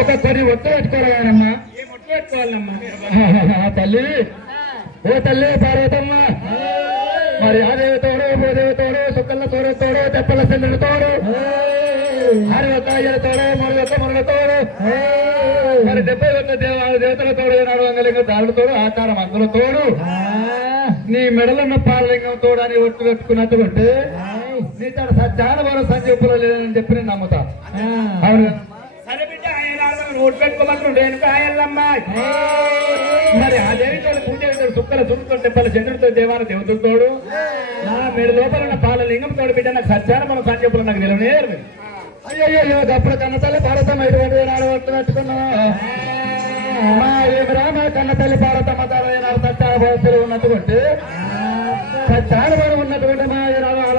ఒక కొన్ని ఒట్టు పెట్టుకోవాలమ్మా. తల్లి ఓ తల్లి పార్వతమ్మ, మరి ఆ దేవతోడు భూదేవతోడు సుక్కల తోడు తెప్పల చంద్రుడు తోడు ఆరు ఒక్క అయ్యల తోడు మూడు ఒక్క మునుల తోడు మరి 70 దేవతల తోడు 400 దారుడు తోడు ఆకారం అందుల తోడు నీ మెడలున్న పాలలింగం తోడు అని ఒట్టు పెట్టుకున్నటువంటి నీ తన సత్యాన మనం సంజీపులో లేదని చెప్పి నేను నమ్ముతా. అవును సరే బిడ్డ ఆయన ఓటు పెట్టుకోమంటుండే ఆయనమ్మా. మరి ఆ దేవితో పూజ సుక్కల సుడుతో తెప్పల చంద్రుడితో దేవాల దేవతలతోడు నా మీరు లోపల ఉన్న పాలలింగం తోడు బిడ్డ నాకు సత్యాన మనం సంజీపులో నాకు నిలవనేరు. అయ్యో అప్పుడు కన్నతల్లి భారతం ఎటువంటి పెట్టుకున్నా మా ఏమిరా మా కన్నతల్లి భారతమ్మ తన సత్యాన భవిష్యత్తు ఉన్నటువంటి సత్యాన ఉన్నటువంటి మా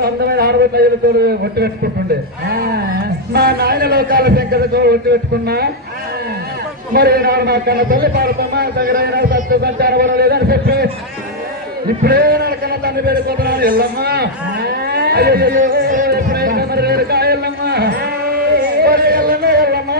అందమైన ఆడబిడ్డలతో ఒట్టు పెట్టుకుంటుండే. మా నాయన లోకాల శంకరతో ఒట్టు పెట్టుకున్నా. మరి ఈనాడు మా కన్న తల్లి భారతమ్మ దగ్గర సత్య సంచార వరం లేదని చెప్పి ఇప్పుడే నా కన్న తండ్రి పెరిగిపోతున్నాను ఎల్లమ్మా. అయ్యో ఎప్పుడైనా మరి రేరుకా ఎల్లమ్మా ఎల్లమ్మ ఎల్లమ్మ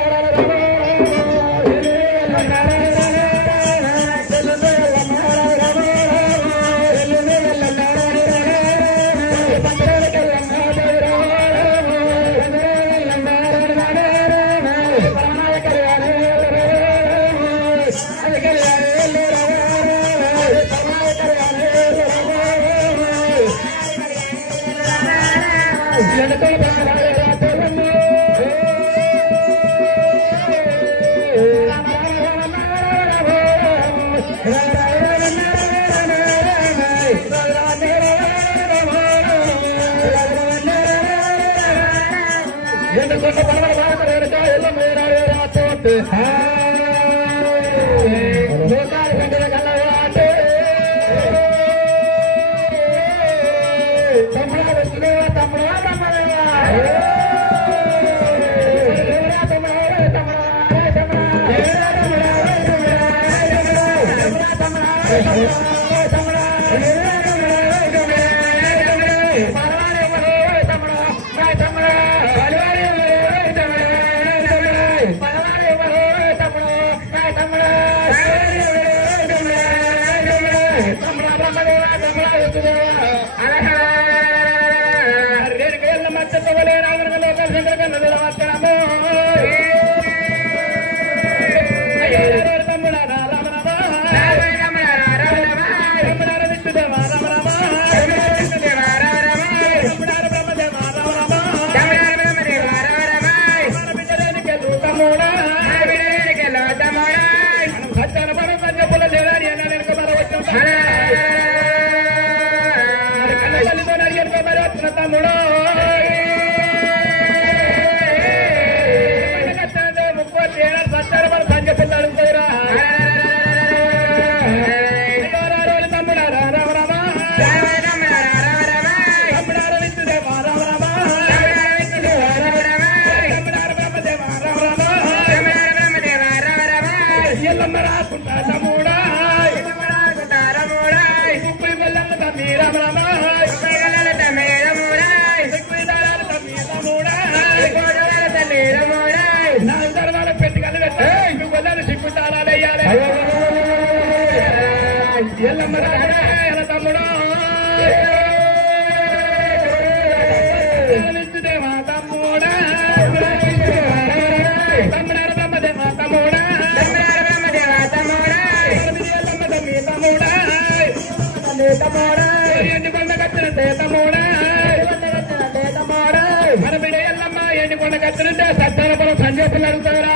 సత్యానపురం సంజయ్ పిల్లలు అడుగుతారా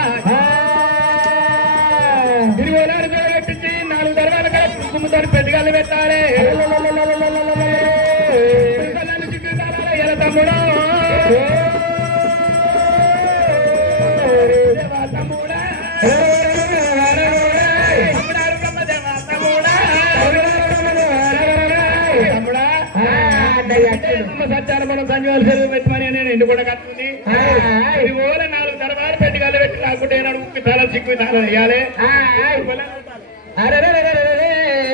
20 పెట్టించి 4 దర్వాలు కుంకుమతో పెద్దగాళ్ళు పెట్టాలి. తమ్ముడు సత్యానపురం సంజయ్ చెరువు పెట్టమని నేను ఎండు కూడా కట్టింది 4 దర్వాలు పెద్దగాళ్ళు పెట్టి రాకుంటే ఉప్పి తాళాలు చిక్కు తాళాలు వేయాలి.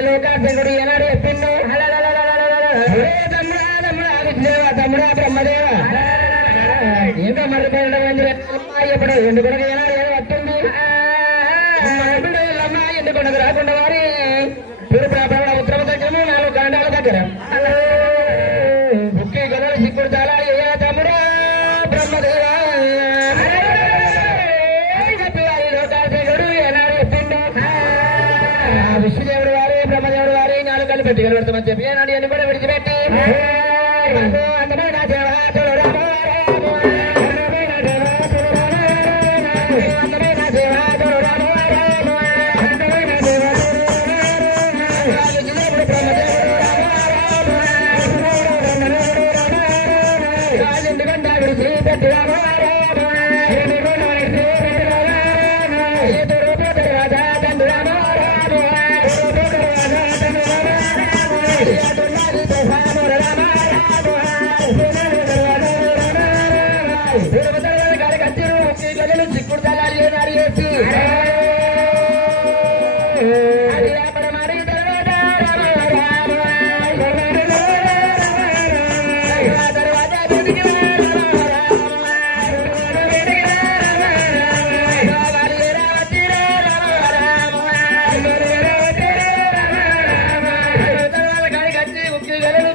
లోకాశంకుడు ఏనాడు చెప్పిండు తమ్ముడా బ్రహ్మదేవ ఏంటో మళ్ళీ ఇప్పుడు ఎందుకొనకు వస్తుంది ఎందుకొనకు రాకుండా వారి తూర్పు ఉత్తర దగ్గర 4 గంటల దగ్గర బుక్కి గదలు సిక్కుడు చాలా తమ్ముడా బ్రహ్మదేవా విష్ణుదేవుడు వారి బ్రహ్మదేవుడు వారి 4 గంటలు పెట్టి పెడతామని చెప్పి ఏనాడు అని కూడా విడిచిపెట్టి అందమైన దేవా చిక్కుడు తలాలి అడిగేసి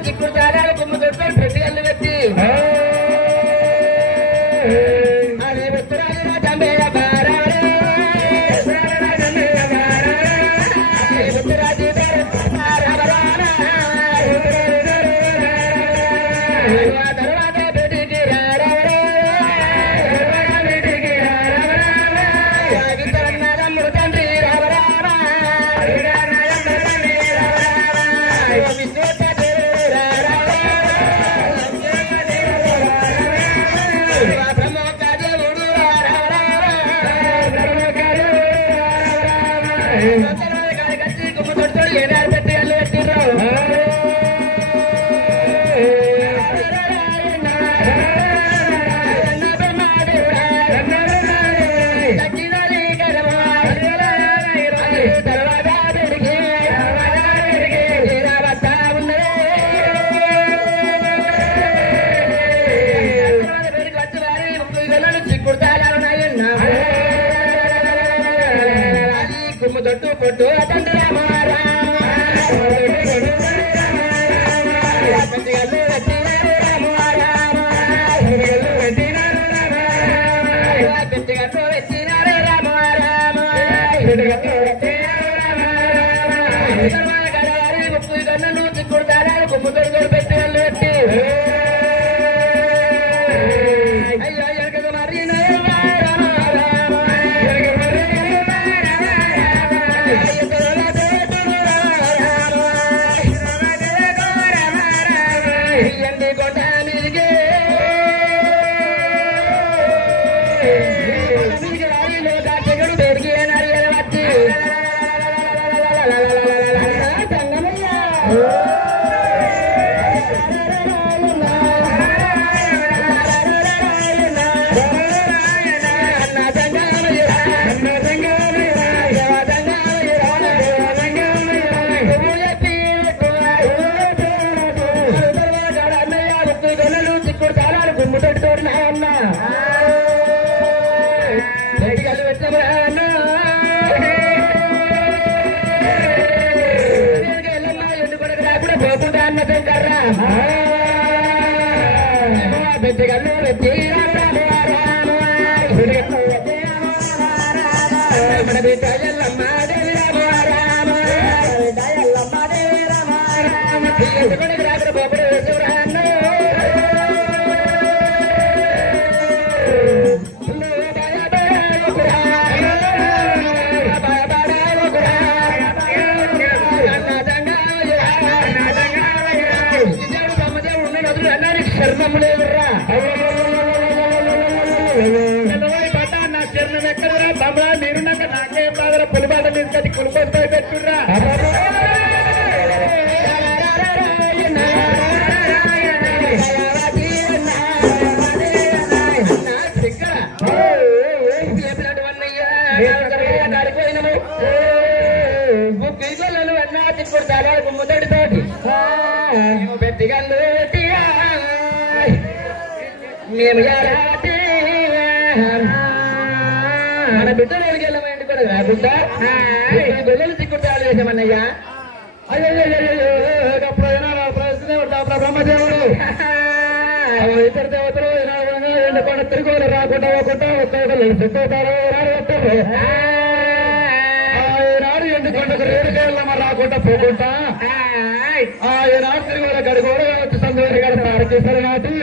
చిక్కుడు తలాలి కుమ్మ దొడ్డు పెట్టి అల్లు పెట్టి దొడ్డు పొట్టు అతండి రామ పులిబాట మీద కట్టి కులుకొస్తాయి పెట్టుర్రా ముగ్గులు అన్నా చిప్పుడు దాదాపు ముద్దడితోటి పెద్దగల్లు మేము మన బిడ్డలు వెళ్ళి ఇంటి కూడా బిడ్డ గొల్లలు చిక్కుట్టాలు చేసామన్నయ్యా. అయ్యో బ్రహ్మదేవుడు ఇతర దేవతలు ఎండకొండ తిరుగులు రాకుండా పోకుండా ఒక్కొక్కరు సిద్ధవుతారు ఈనాడు ఎండుకొండకు రేరుకెళ్ళమ్మ రాకుండా పోకుండా ఈనాడు తిరుగుల గడిగోడ వచ్చి సందువరి గడ ప్రారంభిస్తారు నాటి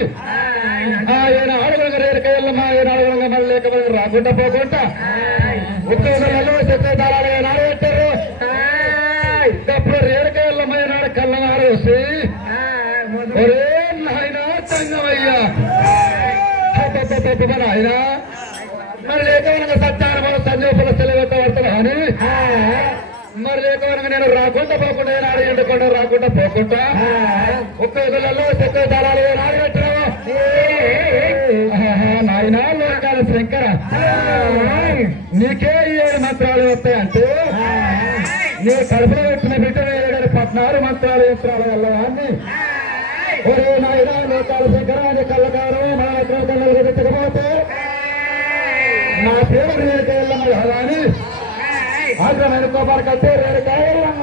ఈనాడు రేరుకెళ్ళమ్మ ఈనాడు మళ్ళీ లేకపోతే రాకుండా పోకుండా ఒక్కొక్కరు సిద్ధవుతారు ఈనాడు పెట్టారు. అప్పుడు రేరుకెళ్ళమ్మ ఈనాడు కళ్ళనాడు వచ్చి ఒరే నాయన సంగమయ్యా ఆయన మరి లేకవనగా సత్యానుభవం సంజోపుల సెలవుతాను అని మరి లేకవనగా నేను రాకుండా పోకుండా ఏనాడు ఎండుకుండా రాకుండా పోకుండా ఒక్కొక్కలలో చెక్క దళాలు ఏనాడు పెట్టావు నాయన లోకాల శంకర నీకే 7 మంత్రాలు వస్తాయంటే నీ కడుపులో పెట్టిన బిడ్డ 14 మంత్రాలు యంత్రాల వల్ల అని ఒరే నాయన లోకాల శంకరాన్ని కళ్ళగారు నా కళ్ళలు పెట్టకపోతే నా పేరు రేరుకెళ్ళమ్మ కాదని ఆగ్రమైన కోపాలు కట్టే రేరుకెళ్ళమ్మ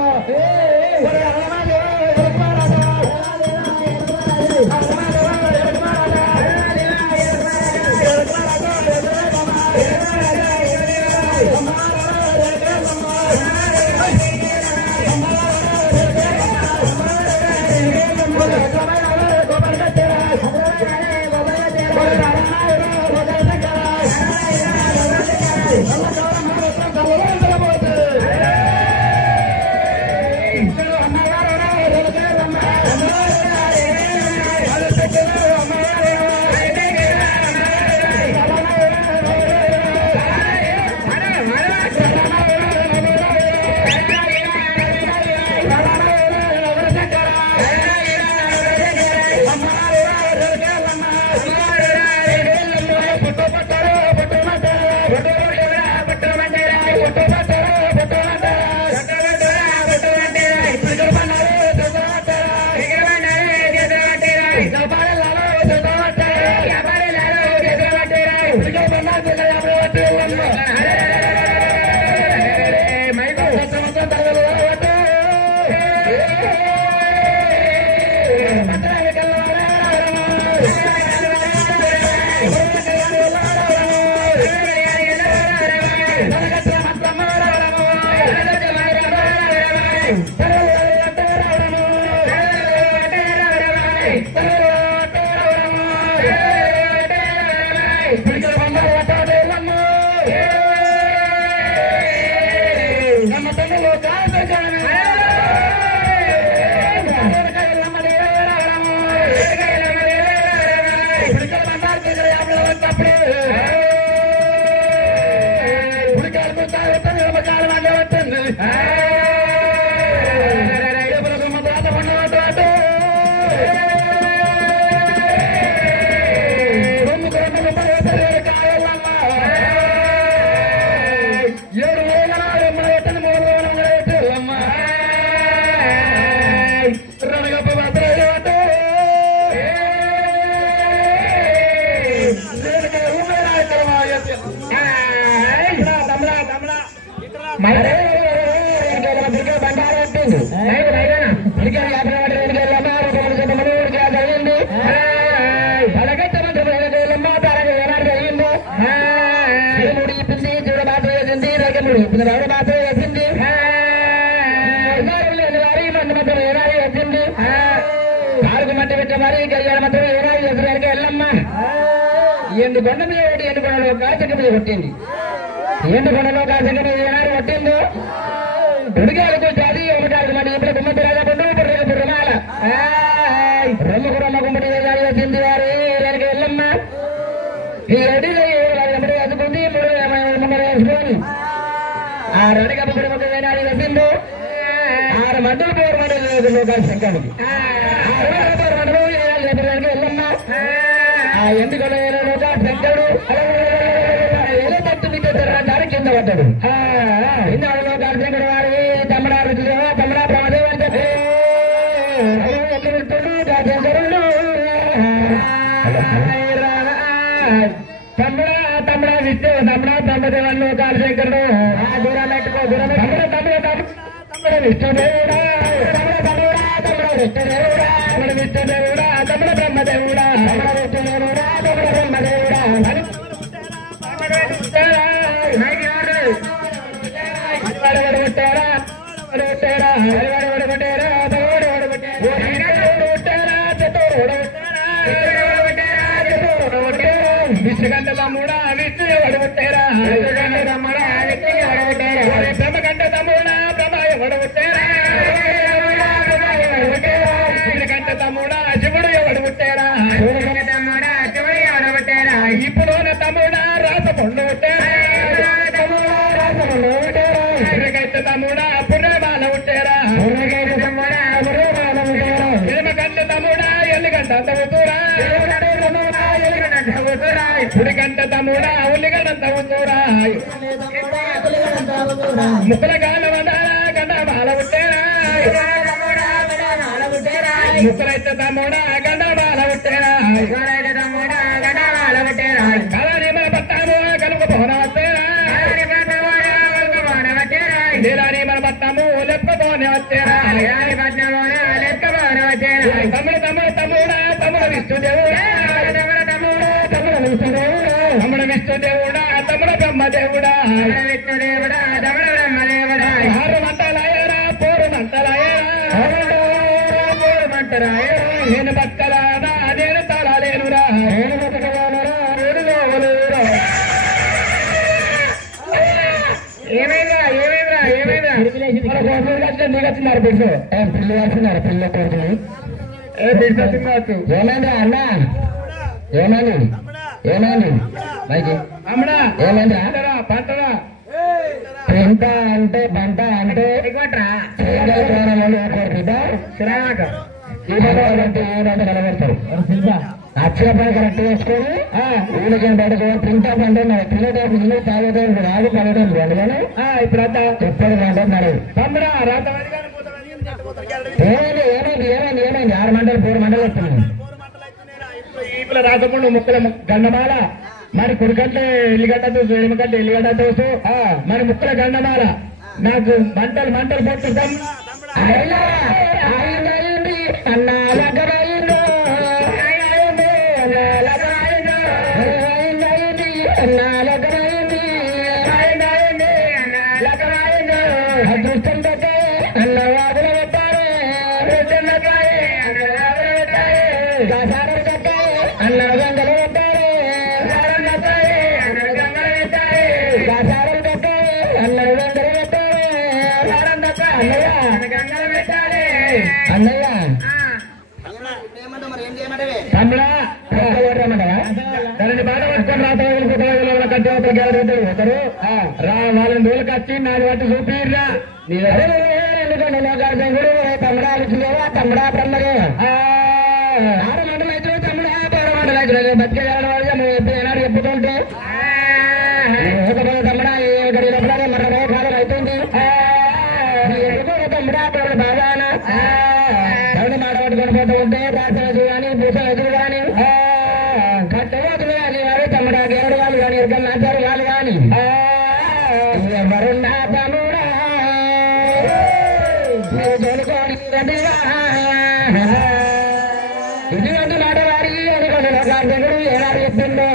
ఎండుకొండ మీద ఒకటి ఎండుకొండలో కాచక మీద కొట్టింది. ఎండుకొండలో కాచక మీద ఏనాడు కొట్టిందో ఉడికాలకు చాది ఒకటాడు మరి ఇప్పుడు గుమ్మతి రాజపండు బుర్రమాల రమ్మకు రమ్మ గుమ్మటి వేదాలు వచ్చింది వారు దానికి వెళ్ళమ్మ ఈ అడిలో ఎమ్మడి వేసుకుంది వేసుకొని ఆ రడిగప్ప గుమ్మతి వేదాలు వచ్చిందో 6 మంటలు 4 మంటలు కాదు శంకరుడికి 6 మంటలు వెళ్ళమ్మ ఆ ఎందుకంటే శంకరుడు తట్టు కింద పడ్డాడు. ఇందులో శంకరుడు వారి తమ్ముడా తమ్ముడా ప్రమాదం అంటే ఎట్లా పెడుతాడు శంకరుడు తమ్ముడా తమ్ముడా విష్ణు తమ్ముడా బ్రహ్మదేవన్ లోకాల శంకరుడు దూరం పెట్టుకో దూరం తమ్ముడు విష్ణుదేవుడా తమ్ముడు విష్ణుదేవుడా తమ్ముడు విష్ణుదేవుడా తమ్ముడు బ్రహ్మదేవుడా తమ్ముడు విష్ణుదేవుడా తమ్ముడు బ్రహ్మదేవుడా విష్ణుగంట తమ్ముడా విష్ణు ఎవడు పుట్టారా తమ్ముడా విష్ణు ఎవడు పుట్టారా బ్రహ్మగంట తమ్ముడా బ్రహ్మ ఎవడు పుట్టారా శివుడిగంట తమ్ముడా శివుడు ఎవడు పుట్టారా తమ్ముడా శివుడు ఎవడు పుట్టారా ఇప్పుడు తమ్ముడా రాసపండు పుట్టారా పుర్రగైత తమ్ముడా పుర్రబాల పుట్టారా పుర్రగైత తమ్ముడా పుర్రబాల పుట్టారా ఎలుమగంట తమ్ముడా ఎల్లిగంట తవ్వుతూరా పుడిగంట తమ్ముడా ఉల్లిగంట తవ్వుతూరా ముక్కల గాల వదారా గంట బాల పుట్టారా ముక్కలైతే తమ్ముడా గంట బాల పుట్టారా కళని మన పట్టాము కనుక పోన వచ్చారా నీలాని మన పట్టాము లెప్పపోనే వచ్చారా తమ్ముడు తమ్ముడు తమ్ముడా తమ్ముడు విష్ణుదేవుడా తమ్ముడు విష్ణుదేవుడా తమ్ముడు బ్రహ్మదేవుడా విష్ణుదేవుడా తమ్ముడు బ్రహ్మదేవుడా ఆరు మంటలాయరా పోరు మంటలాయరా పోరు మంటరాయరా నేను బక్కలానా నేను తలాలేనురా నేను బతకలానరా నేను లోవలేరా ఏమైందా ఏమైందా ఏమైందా నీకొచ్చినారు బిడ్డు పిల్లి వచ్చినారు పిల్ల కొడుకుని ఏమైందా అన్న ఏమైంది ఏమైంది అమ్మడా ఏమైందా పంటరా పెంట అంటే పంట అంటే కనబడతారు అక్షరపై కరెక్ట్ చేసుకొని ఊళ్ళకి బయటకు తింటా పంట తినేటప్పుడు ఇల్లు తాగేటప్పుడు రాదు పడేటప్పుడు అందుకని ఇప్పుడు అంతా చెప్పాడు పంట నడదు పండురా ఏమైంది ఏమైంది ఏమైంది ఏమైంది 6 మంటలు 4 మంటలు వస్తున్నాయి ఈపుల రాసపండు ముక్కల గండమాల మరి కుడికంటే ఎల్లిగడ్డ దోసు ఎనిమిగంటే ఎల్లిగడ్డ దోసు మరి ముక్కల గండమాల నాకు మంటలు మంటలు పట్టుతాం అదృష్టం అన్నవాదుల పెట్టారే అన్న గంగలు పెట్టారే అన్న గంగలు పెట్టారే అన్నయ్య తమ్ముడా దానిని బాధ పట్టుకొని రాత్రి వాళ్ళని దూలకు వచ్చి నాది పట్టి చూపిర్రా ఎందుకంటే తమ్ముడా రుచిలేవా తమ్ముడా బ్రహ్మదేవా 6 మంటలు అయితే తమ్ముడా 6 మంటలు అయితే బతికే వాళ్ళు నువ్వు ఏనాడు చెప్పుతుంటే తమ్ముడా గడినప్పుడే మరో కాలం అవుతుంది తమ్ముడా బాగానా ఎవరి మాట పట్టుకొని పోతూ ఉంటే రాసరాజు కానీ భూసరాజు కానీ కట్టవాదులు కానీ వారు తమ్ముడా గేరుడు వాళ్ళు కానీ ఇరుకలు నాచారు వాళ్ళు కానీ ఎవరున్నా తమ్ముడా మీరు తోలుకోని ఇటువంటి మాట వారి అనుకోండి దగ్గర ఏనాడు చెప్పిందో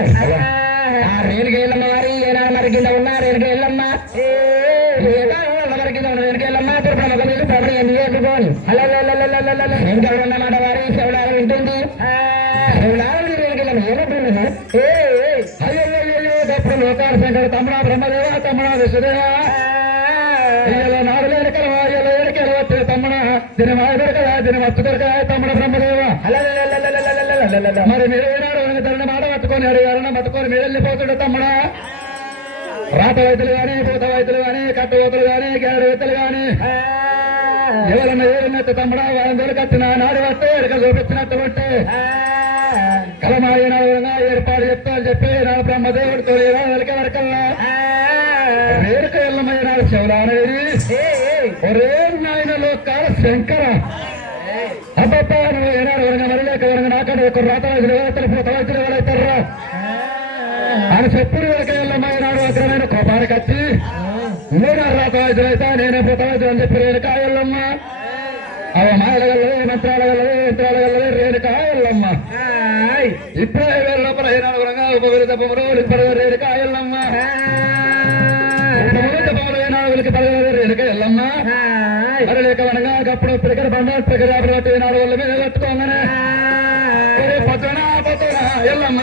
ఆ రేలుకి వెళ్ళమ్మ వారి ఏనాడు మరి కింద ఉన్నా రేలుకి వెళ్ళమ్మ మరి కింద ఉన్న రేలుకి వెళ్ళమ్మ తిరుపతి నీళ్ళు పడి ఎందుకు ఎట్టుకోని అలా ఇంకా ఉన్న మాట వారి శివలాలు వింటుంది శివలాలు రేలుకి వెళ్ళమ్మ ఏమంటుంది అయ్యో తప్పుడు లోకాల శంకర తమ్ముడా బ్రహ్మదేవ తమ్ముడా విశ్వదేవా నాడు లేనికలవా ఏడుకెల వచ్చే తమ్ముడా దీని మా దొరకదా దీని మత్తు దొరకదా తమ్ముడ బ్రహ్మదేవ మరి మీరు ఏనాడు తన మాట పట్టుకొని అడిగారన్న పట్టుకొని మీరు వెళ్ళిపోతుండే తమ్ముడా రాత వైద్యులు గాని పూత వైద్యులు గాని కట్టుకోతులు గాని గేడు వైద్యులు గాని ఎవరన్నా ఏడున్నట్టు తమ్ముడా వాళ్ళని దొరికొచ్చిన నాడు వస్తే ఎడక చూపించినట్టు బట్టి కలమాయిన ఏర్పాటు చెప్తాను చెప్పి నా బ్రహ్మదేవుడితో వెనక వరకల్లా వేరుక ఎల్లమైన శివలానగిరి ఒరే నాయన లోకాల శంకర అబ్బా నువ్వు ఏనాడు వరంగా మరి లేక వరంగా నాకంటే ఒక రాత వైద్యులు ఎవరైతే పూత వైద్యులు ఎవరైతారా అని చెప్పుడు వెనక ఎల్లమైనాడు అగ్రమైన పారకచ్చి రాయితే నేనే పోతాను అని చెప్పి రేణుకాయల్లమ్మ అవ మాయలగల్లే మంత్రాలగల్లే యంత్రాలగల్లే రేణుకాయల్లమ్మ ఇప్పుడే వేల లోపల ఏనాడుగురంగా ఉపవిధ తప్పములు ఇప్పుడు రేణుకాయల్లమ్మ తప్పములు ఏనాడుగులకి పదవి రేణుకాయల్లమ్మ మరి లేక వనగా అప్పుడు పిడకల బండ పిడకలు ఏనాడు వల్ల మీద కట్టుకోగానే పొద్దున పొద్దున ఎల్లమ్మ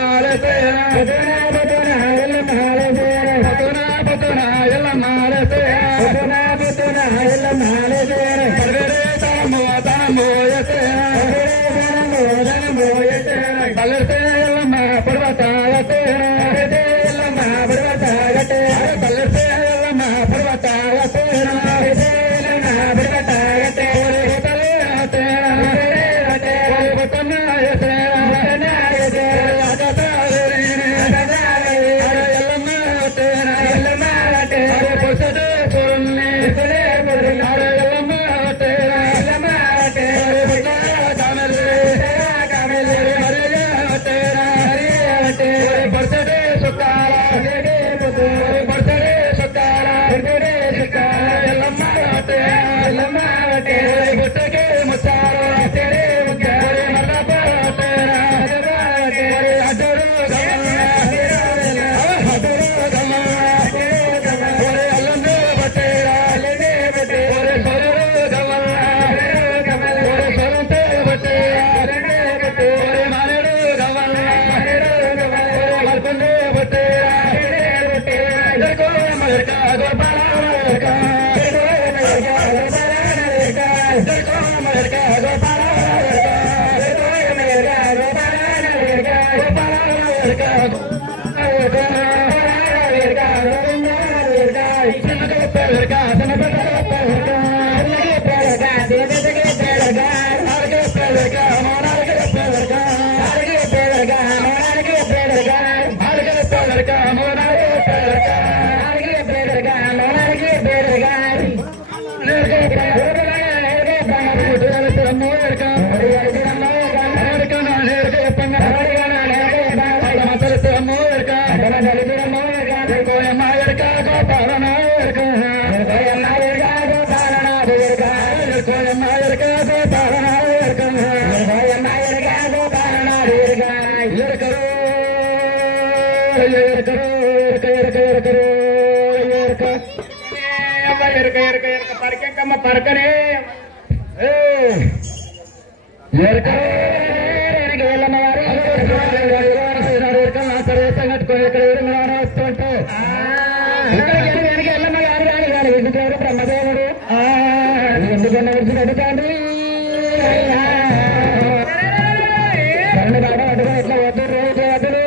పరకనే బ్రహ్మదేవుడు ఎందుకన్నా విడిచిపెట్టు తండ్రి బాబా అడుగు ఎట్లా వద్దు రోజు వద్దులు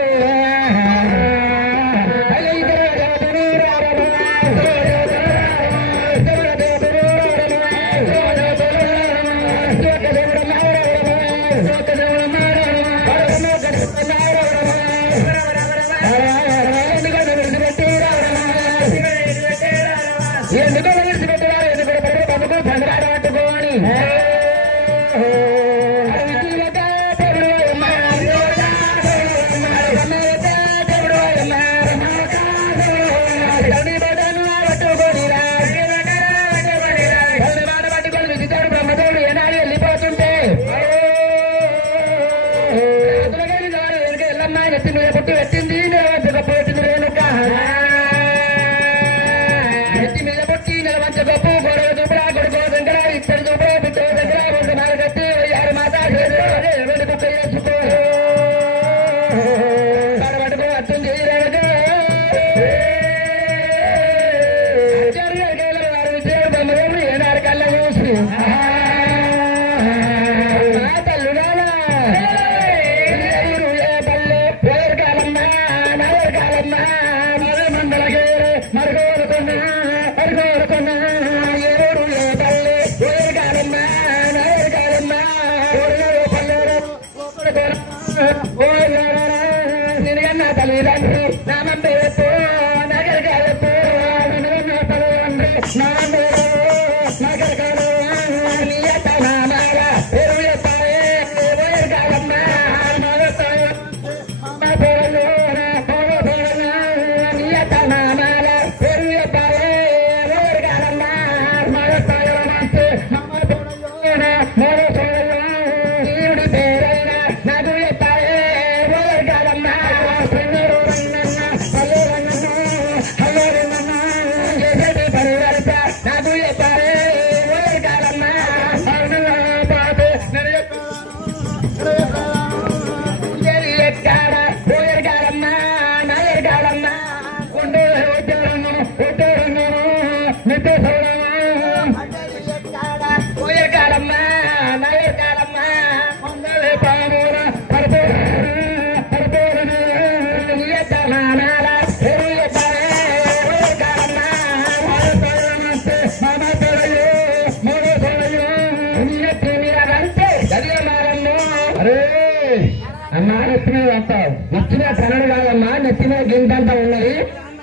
నెత్తి మీద అంటావు. నెత్తి మీద తనడు కాదమ్మా, నెత్తి మీద గింత అంతా ఉన్నది.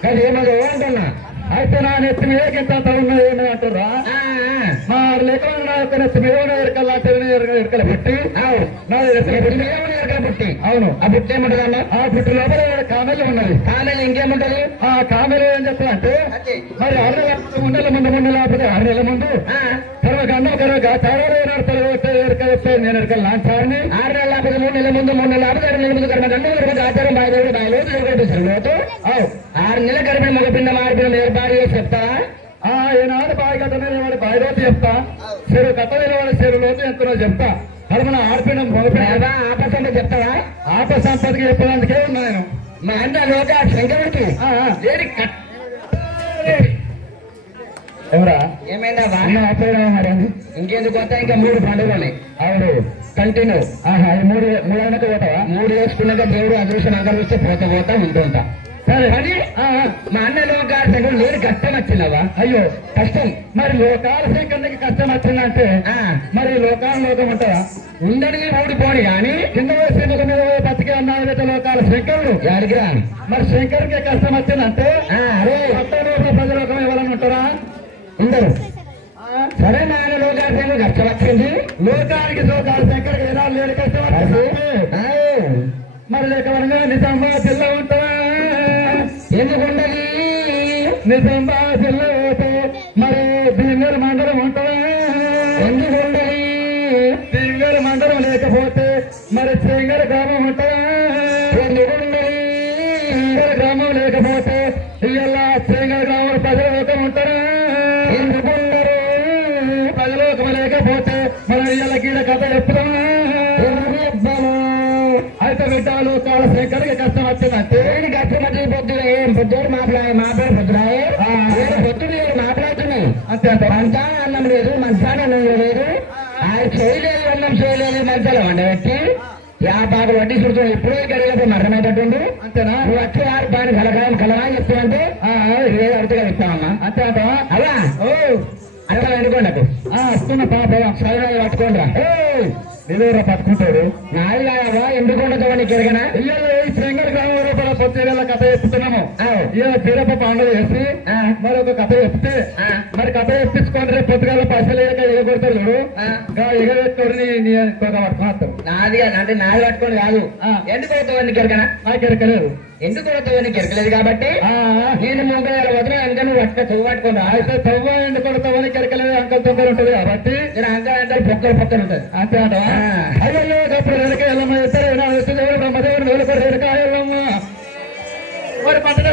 అది ఏమదో అంటున్నా. అయితే నా నెత్తి మీద గింత ఉన్నది ఏమని అంటున్నా. మా లేకుండా నా యొక్క నెత్తి మీద ఎరకల్లా ఎరకల పుట్టి నా ఎరకల పుట్టి. అవును. ఆ పుట్టి ఏముంటదమ్మా? ఆ పుట్టి లోపల కామెలు ఉన్నది. కామెలు ఇంకేముంటది? ఆ కామెలు ఏం చెప్తారంటే మరి 6 నెలల ముందు లేకపోతే 6 నెలల ముందు తర్వాత అన్నం కనుక చాలా నేను ఎరకలు లాంచారని 6 నెలల లేకపోతే 3 నెలల ముందు 3 నెలల లేకపోతే 2 నెలల ముందు కనుక గంట ఆచారం బాయదేవుడు బాయలోతు లోతు 6 నెలల గడిపిన మగపిండం ఆడిపిన ఏర్పాటు చేసి చెప్తా. ఈనాడు బావి కట్టనే వాడి బావి లోతు చెప్తా. చెరువు కట్ట వాడి చెరువు లోతు ఎంతనో చెప్తా. అది మన ఆడపిండం మగపిండ ఆపసంపద చెప్తావా? ఆప సంపదకి చెప్పడానికే ఉన్నా నేను. మా అన్న లోక శంకరుడికి ఎవరా ఏమైందా ఆపేయడం ఇంకెందుకు వస్తా? ఇంకా 3 పండుగలు ఉన్నాయి. అవును కంటిన్యూ. ఈ మూడు అయినాక పోతావా? 3 వేసుకున్నాక దేవుడు అదృష్టం అంకరిస్తే పోతా ఉంటుంటా. సరే కానీ మా అన్న లోక శంకరుడు లేని కష్టం వచ్చిందవా? అయ్యో కష్టం. మరి లోకాల శంకరునికి కష్టం వచ్చిందంటే మరి లోకాల లోకం ఉంటుందా? ఉండని ఊడిపోని కానీ కింద వేసే మీద బతికే అన్నాడు లోకాల శంకరుడు యాడికి రాని. మరి శంకరునికి కష్టం వచ్చిందంటే అరే ప్రజలోకం ఎవరైనా ఉంటారా? ఉండరు. సరే మా అన్న లోకాల శంకరుడు కష్టం వచ్చింది. లోకానికి లోకాల శంకరుడికి ఎలా లేని కష్టం వచ్చింది. మరి లేకపోతే నిజామా జిల్లా ఉంటారా? ఎందుకుండదు? నిజామా జిల్లా పోతే మరి భీమేరు మండలం ఉంటుందా? ఎందుకుండదు? భీమేరు మండలం లేకపోతే మరి సింగర గ్రామం ఉంటుందా? ఎందుకుండదు? గ్రామం లేకపోతే ఇలా సింగర గ్రామం ప్రజలోకం ఉంటారా? ఎందుకుండరు? ప్రజలోకం లేకపోతే మన ఇలా గీడ కథ చెప్తామా? అయితే బిడ్డలు కాల శంకర్కి కష్టం వచ్చిందంటే కష్టం వచ్చి పొద్దున ఏం పొద్దుడు మాట్లాడే పొద్దురాయే పొద్దుడు మాట్లాడుతున్నాయి. అంతే అంట. మంచా అన్నం లేదు, మంచాన్ని అన్నం లేదు, ఆయన చేయలేదు, అన్నం చేయలేదు, మంచాలు వండబెట్టి పాకలు వడ్డీ చుడుతున్నాడు. ఎప్పుడో గడియలపై మరణమయ్యేటట్టుండు. అంతేనా? నువ్వు వచ్చి 6 పాని కలగా చెప్తావంటే 20 అడుగుగా చెప్తావమ్మా. అంతే అంట. అలా అట్లా ఎందుకోండి నాకు వస్తున్న పాప చదువు పట్టుకోండి. నిలువురా పట్టుకుంటాడు. నాది కాదవా? ఎందుకుండదు నీకు ఎరగనా? సింగర్ గ్రామం రూపాయల పొద్దుగల కథ చెప్తున్నాము. ఇలా బీరప్ప పండుగ చేసి మరి ఒక కథ చెప్తే మరి కథ చెప్పించుకోండి. రేపు పొద్దుగాల పైసలు ఎగగొడతారు చూడు. ఎగవేసుకోండి పట్టుకున్నాడు. నాది అంటే నాది పట్టుకోండి కాదు. ఎందుకు కొడతావు నీకు ఎరగనా? నాకు ఎరకలేదు. ఎందుకు కొడతావు నీకు ఎరకలేదు కాబట్టి నేను మూగల వదిన ఇంకా నువ్వు చెవు పట్టుకోండి. అయితే తవ్వ ఎందుకు కొడతావని ఎరకలేదు. అంకల్ తొందర ఉంటుంది కాబట్టి అంకల్ అంటే పక్కన ఉంటుంది. అంతే అంట. అయ్యో అప్పుడు వెనక ఎల్లమ్మ చెప్తారు బ్రహ్మదేవుడు వేలుకొని వెనక ఎల్లమ్మ మరి పంటల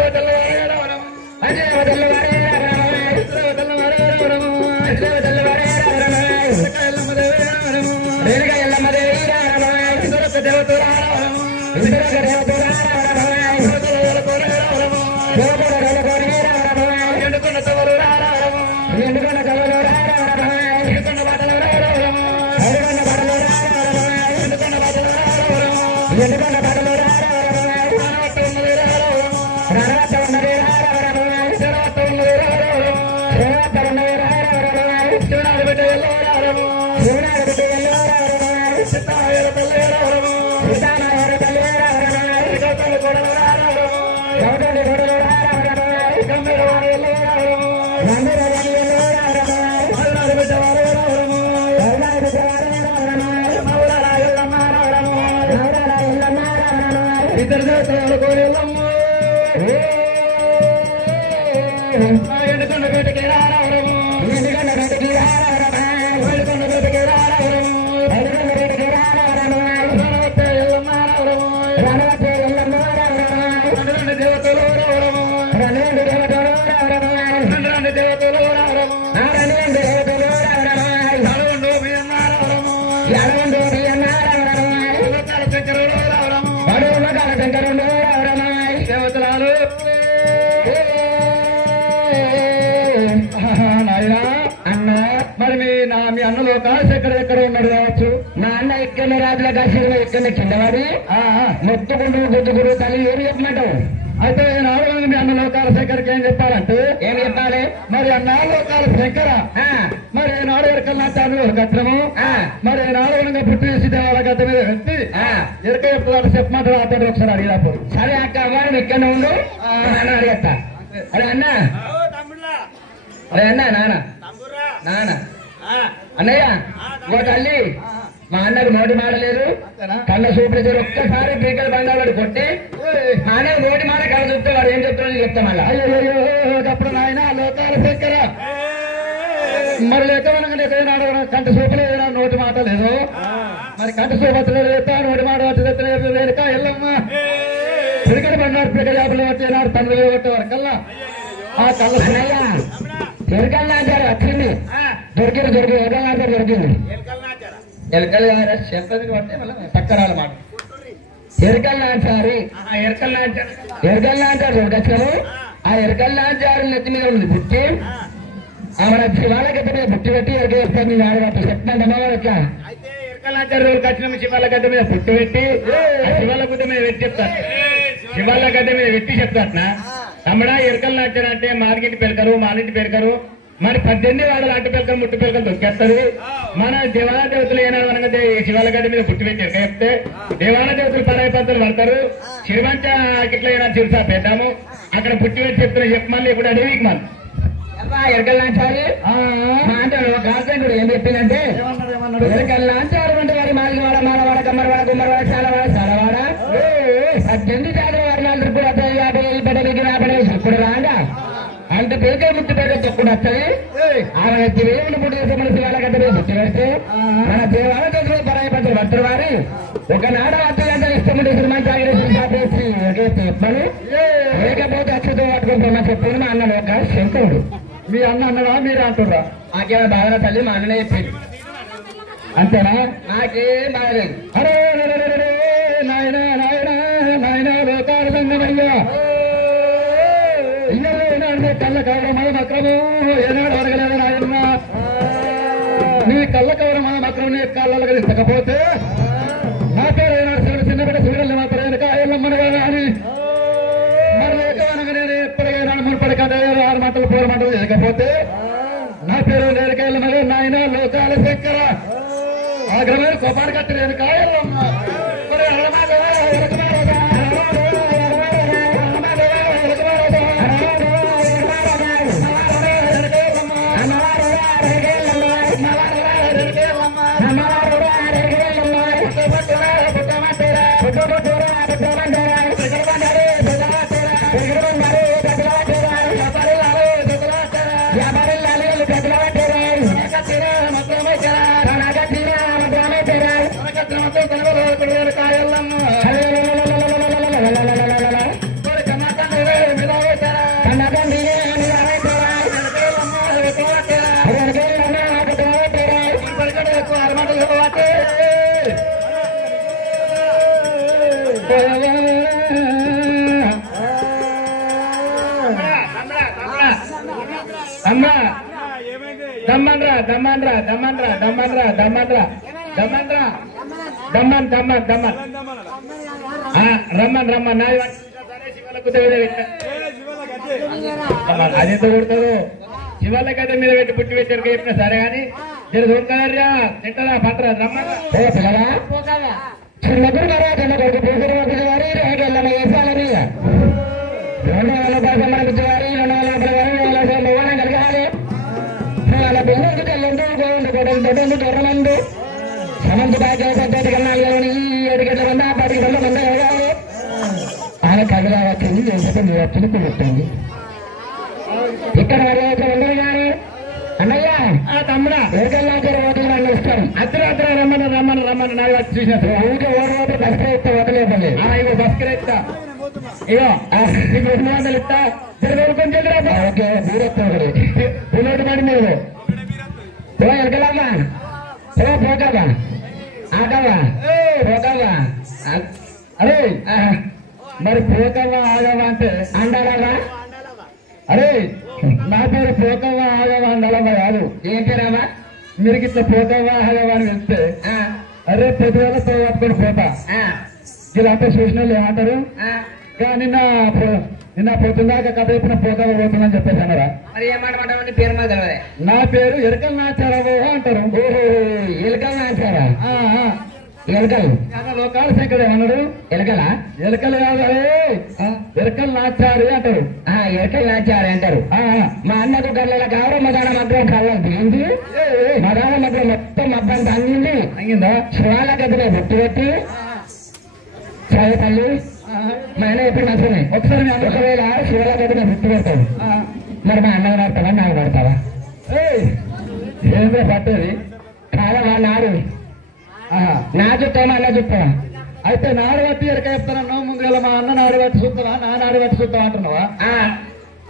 మరి మీ అన్నలో కాశీ ఎక్కడ ఉన్నాడు కావచ్చు. నా అన్న ఎక్కడ రాజుల కాశీ ఎక్కడ కిందవాడి మొత్తుకుంటూ గుద్దుకుడు తల్లి ఏమి చెప్పమంటావు? అయితే నాడు మీ అన్న లోకాల శంకర్కి ఏం చెప్పాలంటే ఏం చెప్పాలి మరి అన్న లోకాల శంకర మరి నాడు ఎరకల్లాచారు కట్టము మరి నాడు పుట్టి వేసి దేవాల గడ్డ మీద వెళ్తే ఎరక చెప్తాడు చెప్పమంటారు అతడు ఒకసారి అడిగినప్పుడు సరే అక్క వాడు ఇక్కడ ఉండు నాన్న అడిగేస్తా అరే అన్న అరే అన్న నాన్న నాన్న అన్నయ్య ఓ తల్లి మా అన్నకు నోటి మాడలేదు కళ్ళ చూపు ఒక్కసారి పీకల బండాలు కొట్టి మా అన్న నోటి మాట కళ్ళ చూస్తే వాడు ఏం చెప్తాడని చెప్తా మళ్ళా అయ్యో అప్పుడు నాయన లోకాల శంకర మరి లేకనాడు కంట చూపలు నోటి మాట లేదు మరి కంట చూపలు లేక నోటి మాట వెనుక ఎల్లమ్మ పిరికడ బండారు పిరికడ చేపలు వచ్చేనాడు తండ్రి కొట్టే వరకల్లా ఆ కళ్ళ ఎరకల్ నాచారు వచ్చింది దొరికింది ఎరకల్ నాచారు దొరికింది ఎరకల్ చెప్పది కొట్టే మళ్ళీ చక్కరాల మాట ఎరకల్ నాచారు ఎరకల్ నాచారు దొరకొచ్చాము ఆ ఎరకల్ నాచారు నెత్తి మీద ఉంది బుట్టి మన శివాలగడ్డ మీద బుట్టి పెట్టి ఎరక వేస్తాను నేను ఆడబట్టు చెప్తాను అమ్మవారు ఎట్లా అయితే ఎరకలాచారు కట్టిన శివాలగడ్డ మీద బుట్టి పెట్టి శివాల గుడ్డ మీద పెట్టి చెప్తాను శివాల గడ్డ మీద పెట్టి చెప్తాట్నా తమ్ముడా ఎరకలు నాచారంటే మార్కెట్ పెరకరు మాలింటి పెరకరు మరి 18 వాడలు అడ్డు పెరకలు ముట్టు పెరకలు దొరికేస్తారు మన దేవాల దేవతలు ఏనాడు అనగా శివాల గడ్డ మీద పుట్టి పెట్టి ఎరక చెప్తే దేవాల దేవతలు పరాయి పద్ధతులు పడతారు చిరుమంచ గిట్ల ఏమైనా చిరుసా పెట్టాము అక్కడ పుట్టి పెట్టి చెప్తున్నా చెప్పమని ఇప్పుడు అడవికి మళ్ళీ ఎరకల్ నాచారు అంటే కాదు ఏం చెప్పిందంటే ఎరకల్ నాచారు అంటే వారి మాలిగవాడ మాలవాడ కమ్మరవాడ గుమ్మరవాడ చాలవాడ చాలవాడ 18 జాతర వారి నాలుగు కూడా 50 పెద్దలకి 50 ఇప్పుడు రాగా అంటే పేక ముట్టు పేక చెప్పుడు వస్తుంది ఆమె దేవుని పుట్టి చేస్తే మన శివాల గడ్డ మీద పుట్టి పెడితే మన దేవాల దగ్గర పరాయి పద్ధతులు పడుతున్న వారి ఒకనాడు అత్తగంట ఇష్టముంటే శ్రీమంత చెప్పాను లేకపోతే అచ్చుతో పట్టుకుంటున్నా చెప్పింది మా అన్న ఒక శంకరుడు మీ అన్న అన్నడా మీరు అంటుర్రా నాకేమైనా బాధ తల్లి మా అన్ననే చెప్పింది అంతేనా నాకేం బాధలేదు అరే నాయన నాయన నాయన లోకాల సంగమయ్యా ఇన్నాడు కళ్ళ కవరమా మక్రము ఏనాడు అడగలేదు నాయన్న నీ కళ్ళ కవరమా మక్రం నీ కాళ్ళ ఇస్తకపోతే నా పేరు ఏనాడు శివుడు చిన్నబిడ్డ శివుడు నా పేరు వెనక ఎల్లమ్మనగా అని మరి లేకనగా నేను ఎప్పటికైనా మునుపడి కథ 6 మంటలు 4 మంటలు చేయకపోతే నా పేరు లేక ఎల్లమ్మగా నాయన లోకాల శంకర ఆగ్రహమైన కోపాన్ని కట్టి నేను కాయల్లమ్మ దమ్మన్రా దమ్మన్రా దమ్మన్రా దమ్మన్రా దమ్మన్రా దమ్మన్రా దమ్మన్ దమ్మన్ దమ్మన్ రమ్మన్ రమ్మన్ నాది అదెంత కొడతారు శివాల గడ్డ మీద పెట్టి పుట్టి పెట్టారు చెప్పిన సరే కానీ నేను దొరకరా తింటారా పంటరా రమ్మన్ చిన్నప్పుడు కదా చిన్న కొడుకు పూజలు మొదటి వారి వెళ్ళమ వేసాలని 200 మనకి వారి 200 వారి కలగాలి వాళ్ళ పిల్లలకి తెల్లందు గొడవలు దొరమందు సమంత బాగా పద్ధతి కన్నా ఈ 7 గంటల మంది 10 గంటల మంది ఎగాలి ఆయన కథగా వచ్చింది లేకపోతే మీరు వచ్చింది కుదురుతుంది ఇక్కడ ఉండదు కానీ అన్నయ్య తమ్ముడా ఏకల్లాచారు ఓట్లు నన్ను ఇస్తాం అర్ధరాత్రి రమ్మని రమ్మని రమ్మని నాకు వచ్చి చూసినట్టు ఊరికే ఓడి బస్కే ఇస్తా వదిలేపండి ఇగో బస్కర్ ఇస్తా ఇగో నీకు 200 ఇస్తా కొంచెం చెల్లిరా ఓకే బీరెత్తాడు పులోటి పడి మీరు ఓ ఎరకలమ్మా ఓ పోకవా ఆగవా పోకవా అరే మరి పోకవ్వ ఆగవా అంటే అండాలవా అరే నా పేరు పోకవ్వ ఆగవా అండాలమ్మ కాదు ఏం పేరావా మీరు ఇట్లా పోకవ్వ ఆగవా అని వెళ్తే అరే పొద్దుగల పట్టుకొని పోతా వీళ్ళంతా చూసిన వాళ్ళు ఏమంటారు నిన్న పొద్దున్నాక కథ చెప్పిన పోతా పోతుందని చెప్పేసి అన్నారా? మరి ఏమంటామంటే పేరు మీద తెలియదే. నా పేరు ఎరకల్ నాచారావు అంటారు. ఓహో ఎలకలు నాచారా? ఎలకలు లోకాల శంకర్ ఏమన్నాడు? ఎలకలా? ఎలకలు కాదు ఎరకల్ నాచారి అంటారు. ఎలకలు నాచారి అంటారు. మా అన్నకు కళ్ళ కావడం మదాన మగ్గం కళ్ళది ఏంటి? మదాన మగ్గం మొత్తం అబ్బాయి అంగింది. అంగిందా? శివాల గదిలో బొట్టు పెట్టి చాయ తల్లి మా అన్న ఎప్పుడు మంచిగా ఒకసారి ఒకవేళ శివాల గదిలో బొట్టు పెడతాడు. మరి మా అన్నకు పడతావా నాకు పడతావా? ఏంద్ర పట్టేది? కాదవా నాడు నా చుట్టామా అన్న చుట్టావా? అయితే నాడు బట్టి ఎరక చెప్తానన్నావు. ముందుగా మా అన్న నాడు బట్టి చూస్తావా నా నాడు బట్టి చూస్తావా అంటున్నావా?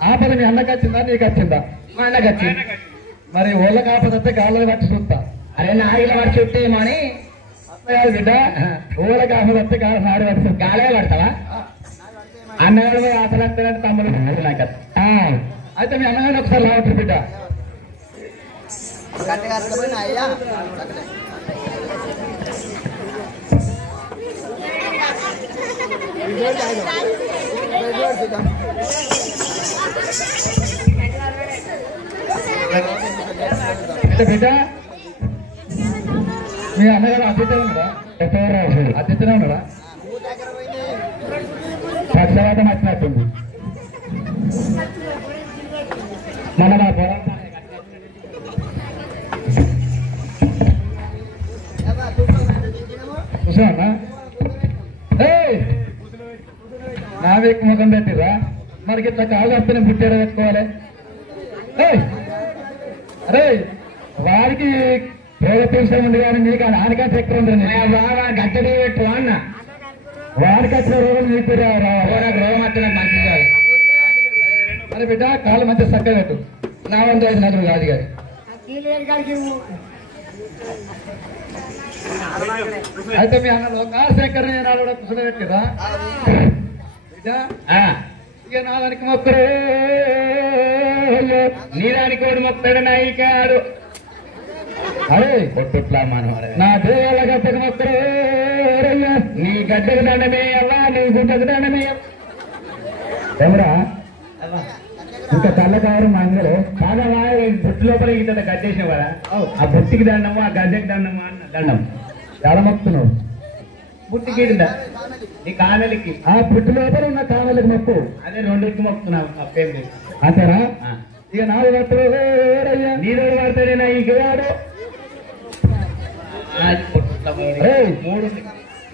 ఆపద మీ అన్నకి వచ్చిందా నీకు వచ్చిందా? మా అన్నకి వచ్చింది. మరి ఓళ్ళకి ఆపద వస్తే గాళ్ళని బట్టి చూస్తా. అరే నాడిలో పడి చుట్టేమో అని కాదు బిడ్డ, ఓళ్ళకి ఆపద వస్తే నాడు బట్టి చూస్తా. గాలే పడతావా? అన్నగారు ఆశలు వస్తానంటే తమ్ముడు నాకు అయితే మీ అన్నగారిని ఒకసారి లావట్టు బిడ్డ. బిడ్డ మీ అన్నగారు అతిథి ఉన్నాడా? అతిథినే ఉన్నాడా? పక్షవాతం వచ్చినట్టుంది. మన నా పొలం చూసావన్నా? నా వేకు ముఖం పెట్టిరా? మనకి ఇట్లా కాలు వస్తే పుట్టేడ పెట్టుకోవాలి. అరే వారికి ప్రేమ పెన్షన్ ఉంది కానీ నీకు ఆనకాంత ఎక్కువ ఉంటుంది. బాగా గట్టడి పెట్టు అన్న. వారికి వచ్చిన రోగం నీకు నాకు రోగం వచ్చిన మంచిది కాదు. అరే బిడ్డ కాలు మంచిగా చక్కగా పెట్టు. నా వంతు ఐదు నదులు కాదు కాదు. అయితే మీ అన్న లోకాశంకర్ నాడు కూర్చొని పెట్టిరా? బిడ్డ ఇక నా దానికి మొక్కరు నీ దానికి కూడా మొక్కడు నాయికాడు. అరే పొట్టుట్లా మనం నా దేవాల గడ్డకు మొక్కరు నీ గడ్డకు దండమే అవ్వా, నీ గుడ్డకు దండమే. ఎవరా ఇంకా తెల్లకారు మంగళం బాగా బుట్టు లోపల ఇంత గడ్డేసినావు కదా, ఆ బుట్టికి దండము ఆ గడ్డకి దండము అన్న దండం ఎలా మొక్కుతున్నావు? బుట్టికి నీ కానలికి ఆ పుట్టు లోపల ఉన్న కానలకు మొక్కు. అదే రెండింటికి మొక్కుతున్నావు అప్పేం లేదు. అంతేనా? ఇక నాలుగు పట్టు నీరు పడతాడేనా ఈ వాడు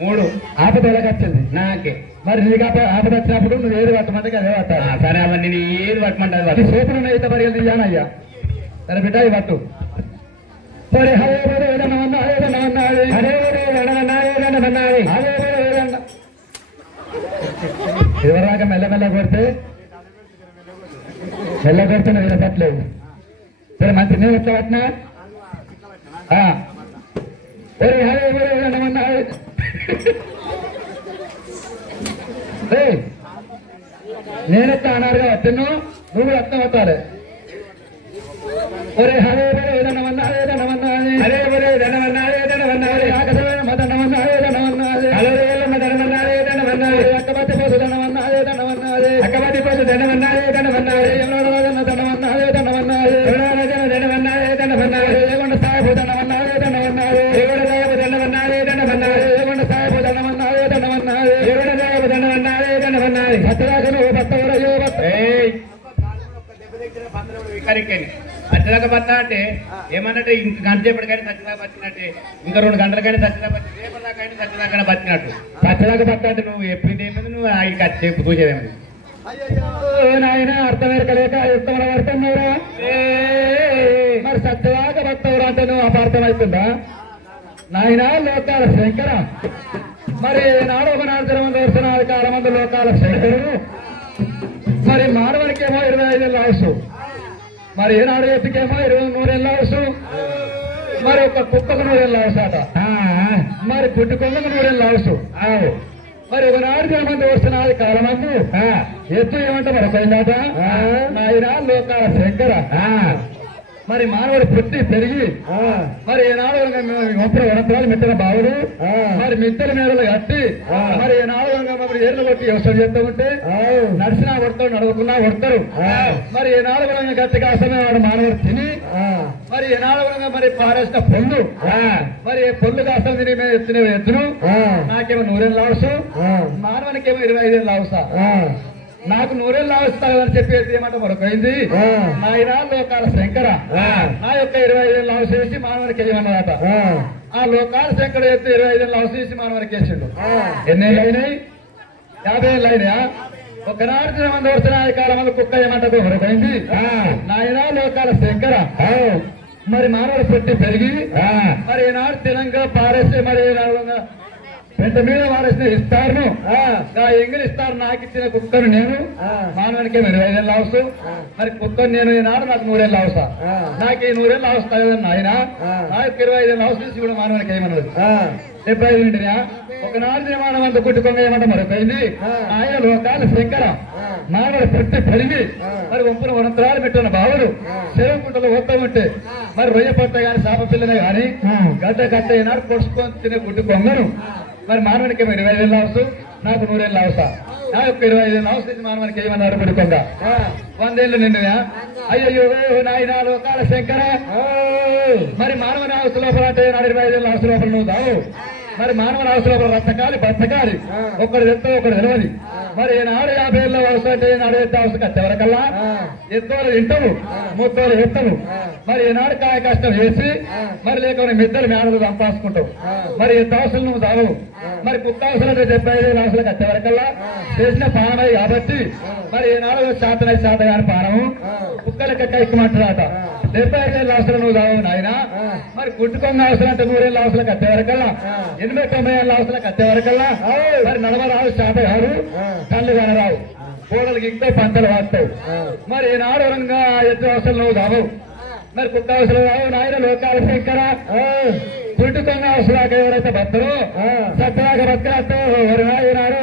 మూడు ఆపద ఎలాగొచ్చింది నాకే. మరి నీకు ఆపద వచ్చినప్పుడు నువ్వు ఏది పట్టమంటే అదే పట్టాలి. సరే అవన్నీ నేను ఏది పట్టమంటారు అది సోపులు ఉన్నాయి మరి తీయానయ్యా. సరే బిడ్డ ఇవి పట్టు. సరే హరే హరే ఏదన్నా ఏదన్నా అన్నాడు. హరే హరే ఏదన్నా ఏదన్నా అన్నాడు. హరే హరే ఏదన్నా ఎవరాక మెల్లమెల్ల కొడితే మెల్ల కొడితే నువ్వు పట్టలేవు. సరే మంచి నేను ఎట్లా పట్టినా హరే హరే ఏదన్నా అన్నాడు. నేనెత్తా అన్నారుగా వస్తున్నావు, నువ్వు అర్థం అవుతారు. ఒరే హరే బరే ధనమన్నారే ధనమన్నారే హరే బరే ధనమన్నారే ధనమన్నారే ఆకసమైన మదనమన్నారే ధనమన్నారే అలరేలమ్మ ధనమన్నారే ధనమన్నారే అక్కబతి పోసు ధనమన్నారే ధనమన్నారే అక్కబతి పోసు ధనమన్నారే ధనమన్నారే ఎవరవదన ధనమన్నారే ధనమన్నారే ఎవరవదన ధనమన్నారే ధనమన్నారే ఏగొండ సాయబు ధనమన్నారే ధనమన్నారే ఏగొండ సాయబు ధనమన్నారే ధనమన్నారే ఏగొండ సాయబు ధనమన్నారే ధనమన్నారే ఏగొండ సాయబు ధనమన్నారే ధనమన్నారే భక్తరాజను భక్తవరయో సచ్చిదాకా పట్టినా అంటే ఏమన్నట్టే ఇంక గంట సేపటి కానీ సచ్చిదాకా పట్టినట్టే, ఇంకా 2 గంటల కానీ సచ్చిదా పట్టి రేపటిదాకా కానీ సచ్చిదాకా పట్టినట్టు. సచ్చిదాకా పట్టా అంటే నువ్వు ఎప్పుడు ఏమైంది, నువ్వు ఆయన కచ్చి చెప్పు చూసేదేమైంది. నాయన అర్థం ఎరకలేక ఇష్టం పడుతున్నారా? మరి సత్యదాకా భక్తవురా అంటే నువ్వు అపార్థం అవుతుందా? నాయన లోకాల శంకర, మరి నాడు ఒక 4 దర్శనాలు కాలమంది లోకాల శంకరుడు. మరి మానవునికేమో 25 ఏళ్ళ అవసు, మరి ఏనాడు ఎత్తుకేమో 23 ఏళ్ళ అవసు, మరి ఒక కుక్కకు 100 ఏళ్ళ అవసట, మరి పుట్టుకొంగకు 100 ఏళ్ళ అవసు. మరి ఒకనాడు మంది వస్తున్నది కాలమందు ఎత్తు ఏమంటే మరొకైందట. నాయన లోకాల శంకర, మరి మానవుడు పుట్టి పెరిగి మరి ఏనాడు ఒంపర వనత్రాలు మిత్తల బావులు మరి మిత్తల మేడలు కట్టి మరి ఏనాడు ఇప్పుడు ఏర్లు కొట్టి వ్యవసాయం చేస్తూ ఉంటే నడిచినా కొడతారు నడవకున్నా కొడతారు. మరి ఏనాడు కూడా గట్టిగా అసలు వాడు మానవుడు తిని మరి ఏనాడు కూడా మరి పారేసిన పొల్లు మరి పొల్లు కాస్తాం తిని మేము ఎత్తున ఎత్తును నాకేమో 100 ఏళ్ళు లావసు మానవునికేమో 25 ఏళ్ళు లావసా నాకు 100 ఏళ్ళు లావస్తాదని చెప్పేది ఏమంటే మరొకైంది నాయన లోకాల శంకర నా యొక్క 25 ఏళ్ళు లావసు వేసి మానవునికి వేయమన్నదట. ఆ లోకాల శంకర ఎత్తు 25 ఏళ్ళు లావసు వేసి మానవునికి వేసిండు. ఎన్నేళ్ళు అయినాయి? 50 ఏళ్ళు అయినాయా? ఒకనాడు మంది వచ్చిన కాలం మంది కుక్క ఏమంటది మరొకైంది నాయన లోకాల శంకర మరి మానవుడు పుట్టి పెరిగి మరి ఈనాడు తెలంగాణ పారేస్తే మరి పెద్ద మీద వారేసిన ఇస్తారును ఎంగిలి ఇస్తారు నాకు ఇచ్చిన కుక్కను నేను మానవునికి 25 ఏళ్ళు అవసు మరి కుక్కను నేను ఈనాడు నాకు 100 ఏళ్ళు అవసా నాకు ఈ 100 ఏళ్ళు అవస్థ కదండి ఆయన నా యొక్క 25 ఏళ్ళు అవసరం కూడా మానవునికి ఏమన్నది 75 నిండినా ఒకనాడు మానవంత కుట్టుకొంగ ఏమంట మరొకైంది ఆయన లోకాల శంకర మానవుడు పుట్టి పెరిగి మరి వంపున వనంతరాలు పెట్టిన బావులు చెరువు కుంటలు వస్తూ ఉంటే మరి రొయ్య పట్ట గాని చేప పిల్లనే గాని గడ్డ గడ్డ ఈనాడు పొడుచుకొని తినే కుట్టుకొంగను మరి మానవునికి 25 ఏళ్ళు అవసు నాకు 100 ఏళ్ళు అవసా నా యొక్క 25 ఏళ్ళు అవసరం మానవునికి ఏమన్నారు కుట్టుకొంగ 100 ఏళ్ళు నిండినా అయ్యో నాయన లోకాల శంకర మరి మానవుని అవసరం లోపల అంటే 25 ఏళ్ళ అవసరం లోపల నువ్వు దావు మరి మానవుని అవసరం లోపల రత్తకాలి బతకాలి ఒకటి ఎత్తో ఒకటి తెలియదు మరి ఈనాడు 50 ఏళ్ళ అవసరం అంటే ఈనాడు ఎత్త అవసరం కట్టేవరకల్లా ఎత్తోలు తింటాము ముత్తోలు ఎత్తము మరి ఈనాడు కాయ కష్టం వేసి మరి లేకపోతే మిద్దరు మేడలు సంపాసుకుంటావు మరి ఎంత అవసరం నువ్వు దావు మరి కుక్క అవసరం 75 ఏళ్ళ అవసరం కట్టేవరకల్లా చేసిన పానమై కాబట్టి మరి ఈనాడు శాతనై శాత కాని పానము కుక్కలకి కైక్కుమంటారట 75 ఏళ్ళ అవసరం నువ్వు దావు నాయన మరి కుట్టుకొంగ అవసరం అంటే 100 ఏళ్ళ అవసరం కట్టేవరకల్లా 80-90 ఏళ్ళ అవసరం కట్టేవరకల్లా మరి నడవరావు శాత కాదు కళ్ళు కనరావు కోడలకి ఇంకో పంటలు వాడతావు మరి ఈనాడు రంగా ఎత్తు అవసరం నువ్వు దావు మరి కుక్క అవసరం రావు నాయన లోకాల శంకర కుట్టుకొంగ అవసరాక ఎవరైతే బతరు సత్యరాక బతకరాతో ఈనాడు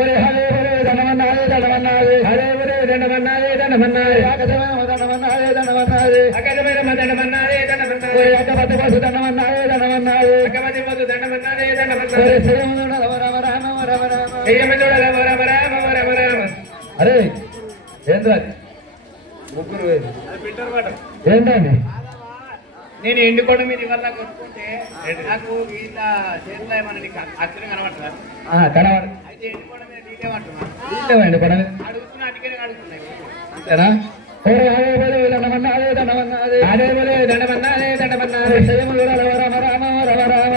ఒరే హరే ఒరే దండమన్నారే దండమన్నారే హరే ఒరే దండమన్నారే దండమన్నారే దండమన్నారే దండమన్నారే అకదమైన దండమన్నారే దండమన్నారే అకబతి బసు దండమన్నారే దండమన్నారే అకబతి బసు దండమన్నారే దండమన్నారే శ్రీమంతుడు రామ రామ రామ రామ రామ శ్రీమంతుడు రామ రామ రామ రామ రామ. అరే ఏంద్రా ముగ్గురు ఏంటండి నేను ఎండుకోవడం మీద ఇవాళ కొట్టుకుంటే నాకు వీళ్ళ చేతిలో ఏమన్నా నీకు అచ్చలు కనబడుతుందా? కనబడు అయితే ఎండుకోవడం మీద నీకేమంటున్నా ఎండుకోవడం అడుగుతున్నా అటుకనే అడుగుతున్నాయి అంతేనా? దండమన్నారే దండమన్నారే అదే బోలే దండమన్నారే దండమన్నారే శ్రీమంతుడు రామ రామ రామ రామ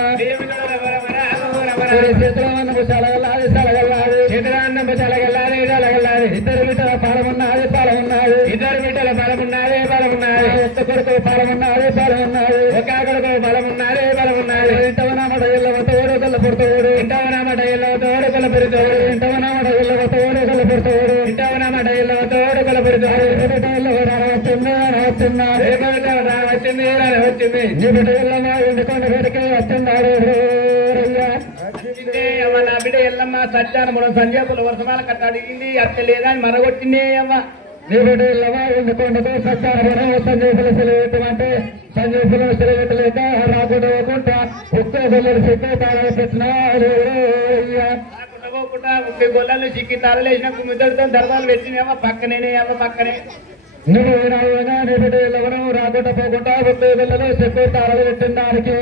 చేతులన్నము చలగల్లాది చలగల్లాది చేతులన్నము చలగల్లాది చలగల్లాది 2 మీటర్ల పాలమున్నది పాలమున్నది 2 మీటర్ల బలమున్నది బలమున్నది ఒక్క కొడుకు పాలమున్నది పాలమున్నది ఒక కొడుకు బలమున్నది బలమున్నది ఇంటవనామట ఇళ్ళ తోడు కల్ల పుడతాడు ఇంటవనామట ఇళ్ళ తోడు కల్ల పెడతాడు ఇంటవనామట ఇళ్ళ తోడు కల్ల పెడతాడు ఇంటవనామట ఇళ్ళ తోడు కల్ల పెడతాడు వచ్చింది వచ్చిందా వచ్చింది వచ్చింది నీ బిడ్డ ఇళ్ళ ఎందుకొండ వేడికి వచ్చిందాడు నా బిడ్డ ఎల్లమ్మ సత్యానముడు సంజయపుల వర్షమాల కట్ట అడిగింది అత్త లేదా అని మరగొట్టింది అవ్వ నీ బిడ్డ ఇళ్ళమా ఎందుకొండకు సత్యానముడు సంజయపుల సెలవెట్టమంటే సంజయపుల సెలవెట్టలేక రాకుండా పోకుండా ఒక్క గొల్లలు చెక్కు తాళాలు పెట్టినాడు పోకుండా ముప్పై గొల్లలు చిక్కి తాళలేసిన కుమ్మిద్దరితో దర్బాలు పెట్టినేమో పక్కనే అవ్వ పక్కనే నువ్వు ఏనాడుగా నీ బిడ్డ ఇళ్ళవను రాకుండా పోకుండా ఒక్క గొల్లలు చెక్కు తాళాలు పెట్టినానికి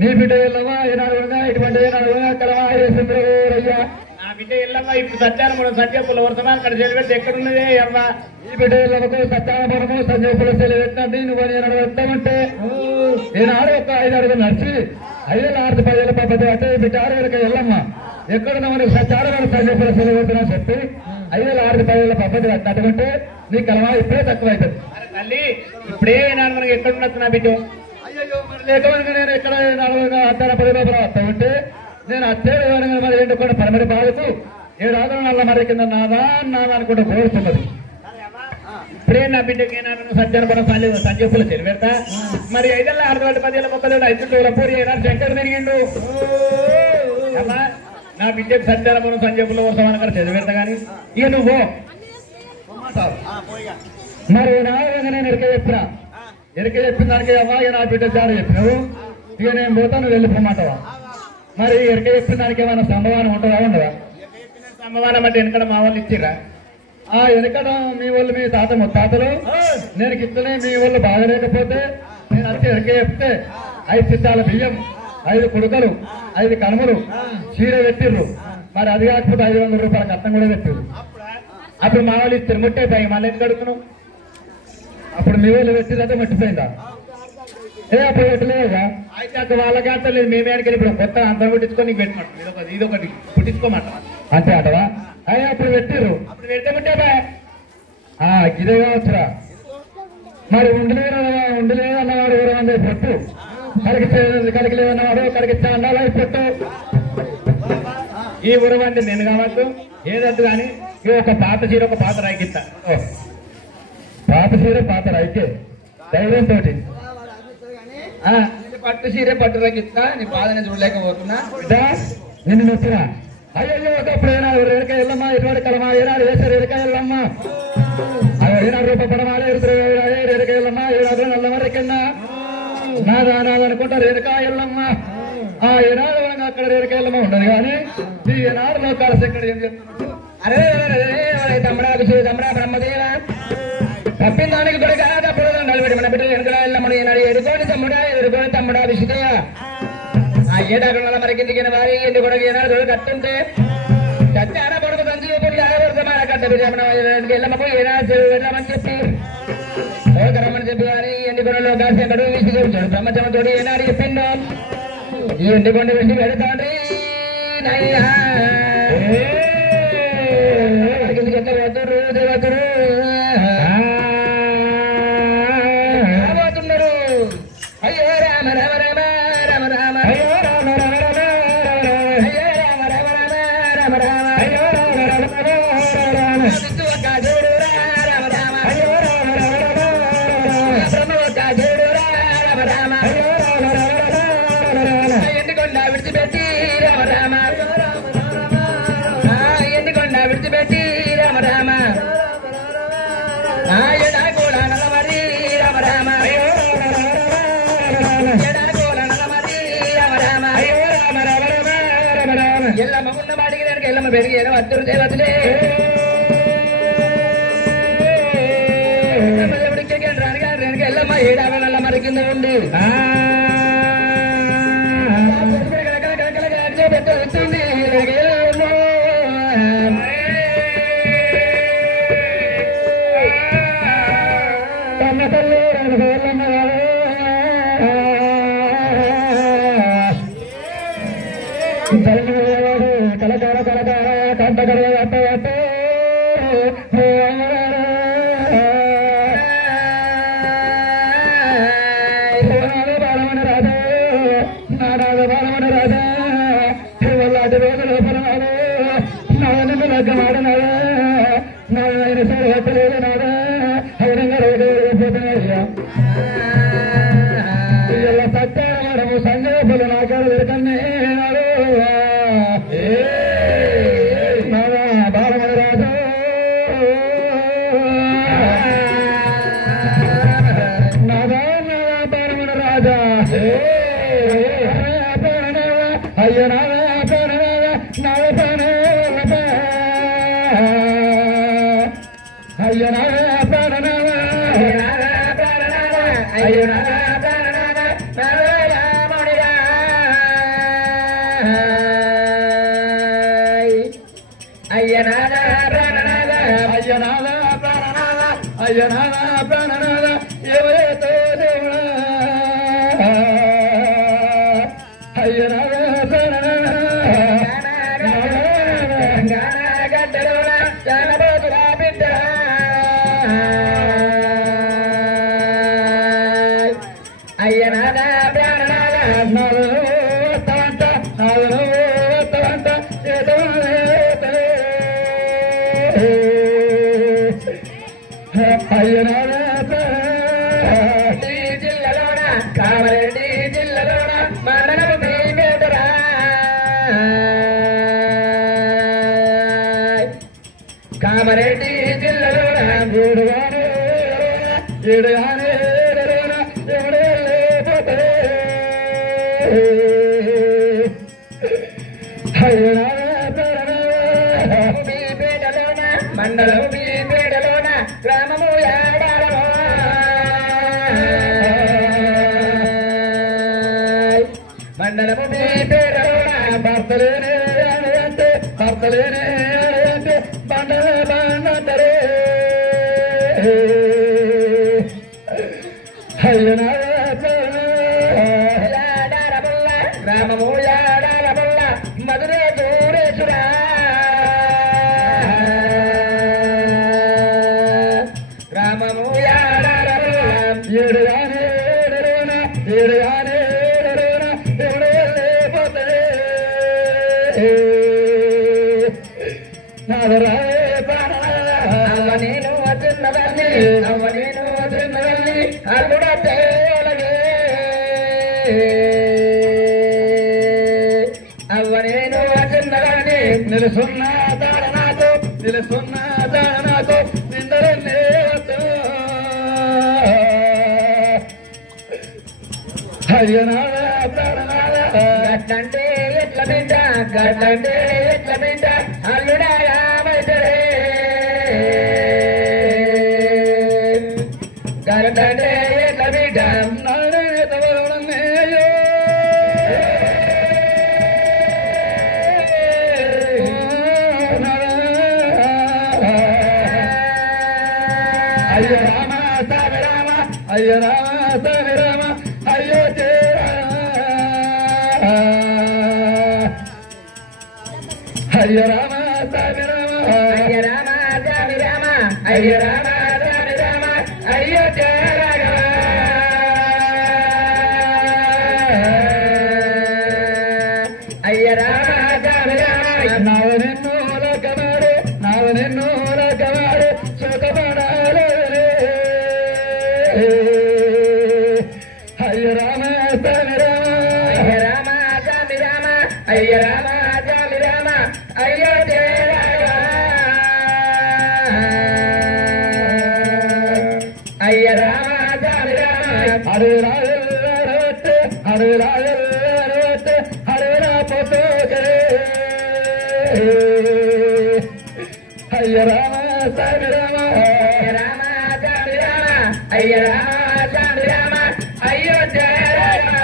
నీ బిడ్డ ఇళ్ళవా ఏనాడుగా ఇటువంటి ఏనాడుగా కలవాయ్యా నా బిడ్డ ఎల్లమ్మ ఇప్పుడు సత్యానముడు సంజయపుల వర్షమాల కట్ట చెలిపెడితే ఎక్కడున్నదే అవ్వ ఈ బిడ్డ ఇళ్ళకు సత్యానముడము సంజయపుల సెలవెట్టండి నువ్వు ఏనాడు వెళ్తామంటే ఈనాడు ఒక 5 అడుగులు నడిచి 5 ఏళ్ళ 10 ఏళ్ళ పద్ధతి అంటే బిడ్డ 6 ఏళ్ళకి వెళ్ళమ్మ ఎక్కడున్నా మనకు సత్యానముడు సంజయపుల సెలవెట్టనా చెప్పి 5 ఏళ్ళ 10 ఏళ్ళ పద్ధతి కట్టమంటే నీ కలవా ఇప్పుడే తక్కువ అవుతుంది. తల్లి ఇప్పుడే నాన్న మనకి ఎక్కడున్నట్టు నా బిడ్డ అయ్యో మరి లేకపోతే నేను ఎక్కడ అత్తార 10 రూపాయలు వస్తా ఉంటే నేను అచ్చేడు మరి ఎండుకొని పరమడి బాధకు 7 ఆదరణ నల్ల మరి కింద నాదా నాదా అనుకుంటూ కోరుతున్నది. ఇప్పుడే నా బిడ్డకి ఏనాడు సత్యానపురం సంజయపుల చెలిపెడతా మరి 5 ఏళ్ళ 10 ఏళ్ళ మొక్కలు 5 వేల పూరి ఏనాడు శంకర్ తిరిగిండు అమ్మా నా బిడ్డకి సత్యానపురం సంజయపుల వర్షమాల కట్ట చెలిపెడతా కానీ ఇక నువ్వు మరి నాగా నేను ఎరిక చెప్పిన దానికి అమ్మాయి నా బిడ్డ చాలు చెప్పినావు. ఇక నేను పోతాను వెళ్ళిపోమంటావా? మరి ఎరిక చెప్పిన దానికి ఏమైనా సంభవానం ఉంటుందా ఉండదా? సంభవానం అంటే వెనకడ మా వాళ్ళు ఇచ్చిరా? వెనకడ మీ వాళ్ళు మీ తాతలు నేను ఇస్తలే, మీ వాళ్ళు బాగలేకపోతే నేను వచ్చి ఎరిక చెప్తే 5 సిద్ధాల బియ్యం, 5 కుడుకలు, 5 కనుమలు చీర పెట్టిర్రు. మరి అది కాకపోతే 500 రూపాయల కట్నం కూడా పెట్టిర్రు. అప్పుడు మా వాళ్ళు ఇస్తారు ముట్టైపోయి మళ్ళీ ఎందుకు అడుగుతున్నావు? అప్పుడు మీ వాళ్ళు పెట్టిందంటే మట్టిపోయిందా? అప్పుడు పెట్టలేదా? అయితే అక్కడ వాళ్ళకి అంత లేదు, మేమే అడిగి ఇప్పుడు కొత్త అందరం పుట్టించుకొని నీకు పెట్టమంటాం. ఇదొకటి పుట్టించుకోమంట అంతే అంటవా? అప్పుడు పెట్టిర్రు. అప్పుడు పెడితే ముట్టేబా ఇదే కావచ్చురా. మరి ఉండలేదన్నవాడు ఊరమంది పొట్టు, కడికి లేదన్నవాడు కడికి చాండాలి పొట్టు. ఈ ఊరమంది నేను కావచ్చు ఏదద్దు కానీ ఒక పాత చీర ఒక పాత రాయికిస్తా. పాత చీర పాత రాయికే ధైర్యంతో పట్టు చీర పట్టు రాయికిస్తా. నీ బాధని చూడలేకపోతున్నా. నిన్ను నొచ్చినా అయ్యో ఒకప్పుడు ఏనాడు ఎరక వెళ్ళమ్మా, ఎటువంటి కలమా ఏనాడు వేసారు ఎరక వెళ్ళమ్మా, ఏనాడు రూపాయి పడమాలే ఎరక వెళ్ళమ్మా, ఏనాడు నల్లమరెక్కన్నా నాదనుకుంటారు ఎరక వెళ్ళమ్మా. ఏనాడు అక్కడ ఎరక వెళ్ళమ్మా ఉండదు కానీ ఏనాడు లోకాల ఎక్కడ ఏం చెప్తున్నారు? అరే తమ్ముడా విషయ తమ్ముడా బ్రహ్మదేవ తప్పిన దానికి కూడా తప్పుడు నిలబెట్టి మన బిడ్డలు వెనుక వెళ్ళమని ఈనాడు ఎడుకోని తమ్ముడా విషయ ఏడాకుల మరి కిందికిన వారి ఇంటి కొడుకు ఏనాడు కట్టుంటే చచ్చాన కొడుకు తంచి మన కట్ట వెళ్ళమ్మకు ఏనాడు వెళ్ళమని చెప్పి రమ్మని చెప్పి వారి ఎండి కొనలో కాసేపడు విసిగొచ్చాడు. బ్రహ్మచమతో ఏనాడు చెప్పిండు ఈ ఎండి కొండ వెళ్ళి వెళతాండ్రి నయ్యా దేవతురు రాబోతున్నారు. అయ్యో రామ రామ రామ రామ రామ అయ్యో రామ రామ రామ అయ్యో రామ రామ రామ రామ రామ అయ్యో రామ రామ రామ దేవుడు రామ రామ అయ్యో రామ రామ రామ దేవుడు రామ రామ అయ్యో రామ రామ ఎందుకొండ విడిచిపెట్టి రామ రామ ఎందుకొండ విడిచిపెట్టి రామ రామ ఎడా కూడా నలమరి రామ రామ ఎడా కూడా నలమరి రామ రామ ఎల్లమ్మ ఉన్న వాడికి నేను ఎల్లమ్మ పెరిగి వద్దురు దేవతలే దేవుడికి రానుగా ఎల్లమ్మ ఏడాల నల్లమరి కింద ఉంది పెట్టింది కలకార కంటగడ బాలమణ రాజా నారాజ బాలమణ రాజా వల్లాటి రోజుల పరమాలు నాన్న లగ్గమాడనాదా నాయన సరే హెచ్చలేదు నాదా అవునంగా రోజు పోతున్నాయ్యా ఇలా సత్యాడము సంజయపులు నాకాడు దొరకన్నే నాడు నాదా బాలమణ రాజా నాదా బాలమణ రాజా అయ్య నాదా అయ్య అయ్యనాథ ప్రాణనాథ ఎవరైతే దేవుడా అయ్యనాథ అయ్యనాథ ప్రాణనాథ జిల్లాలోన కామారెడ్డి జిల్లాలోన మండలం భీమేటరా కామారెడ్డి జిల్లాలోన ఏడగానే ఎవడే లేకపోతే మండలం బీపేటలోన గ్రామము యాడారమో మండలము బీపేటలోన భర్తలేనే అంటే భర్తలేనే అంటే బండల బండరే యాడారమల్ల గ్రామము యాడారమల్ల మధురే దూరేశురా గ్రామము యాడారమల్ల ఏడుగానే ఏడుగానే ఎవడే లేకపోతే అవ్వ నేను చిన్నవల్లి అవ్వ నేను చిన్నవల్లి అల్లుడ తేలగే అవ్వ నేను చిన్నవల్లి నిలుసున్న దాడనాతో నిలుసున్న దాడనాతో నిందరన్నే గట్లంటే ఎట్ల బిడ్డ గట్లంటే ఎట్ల బిడ్డ అల్లుడా రామైతరే గట్లంటే ఎట్ల బిడ్డ అయ్య రామ సామి రామ అయ్య రామ సామి రామ అయ్యో అయ్య రామ సామి రామ అయ్య రామ రామ రామ అయ్య రామ రామ రామ అయ్యో రాఘవ అయ్య రామ రామ రామ నావనెన్నో లకమాడు నావనెన్నో లకమాడు సుఖపడాలి అయ్య రామ సామి రామ అయ్య రామ రామ రామ అయ్య రామ రామ రామ అయ్యో రాఘవ అయ్య రామ రామ రామ అరురాయల్లారవట్టు అరురాయల్లారవట్టు అరురా పొత్తోగరే అయ్య రామ సామి రామ అయ్య రామ రామ రామ అయ్య రామ రామ రామ అయ్యో రాఘవ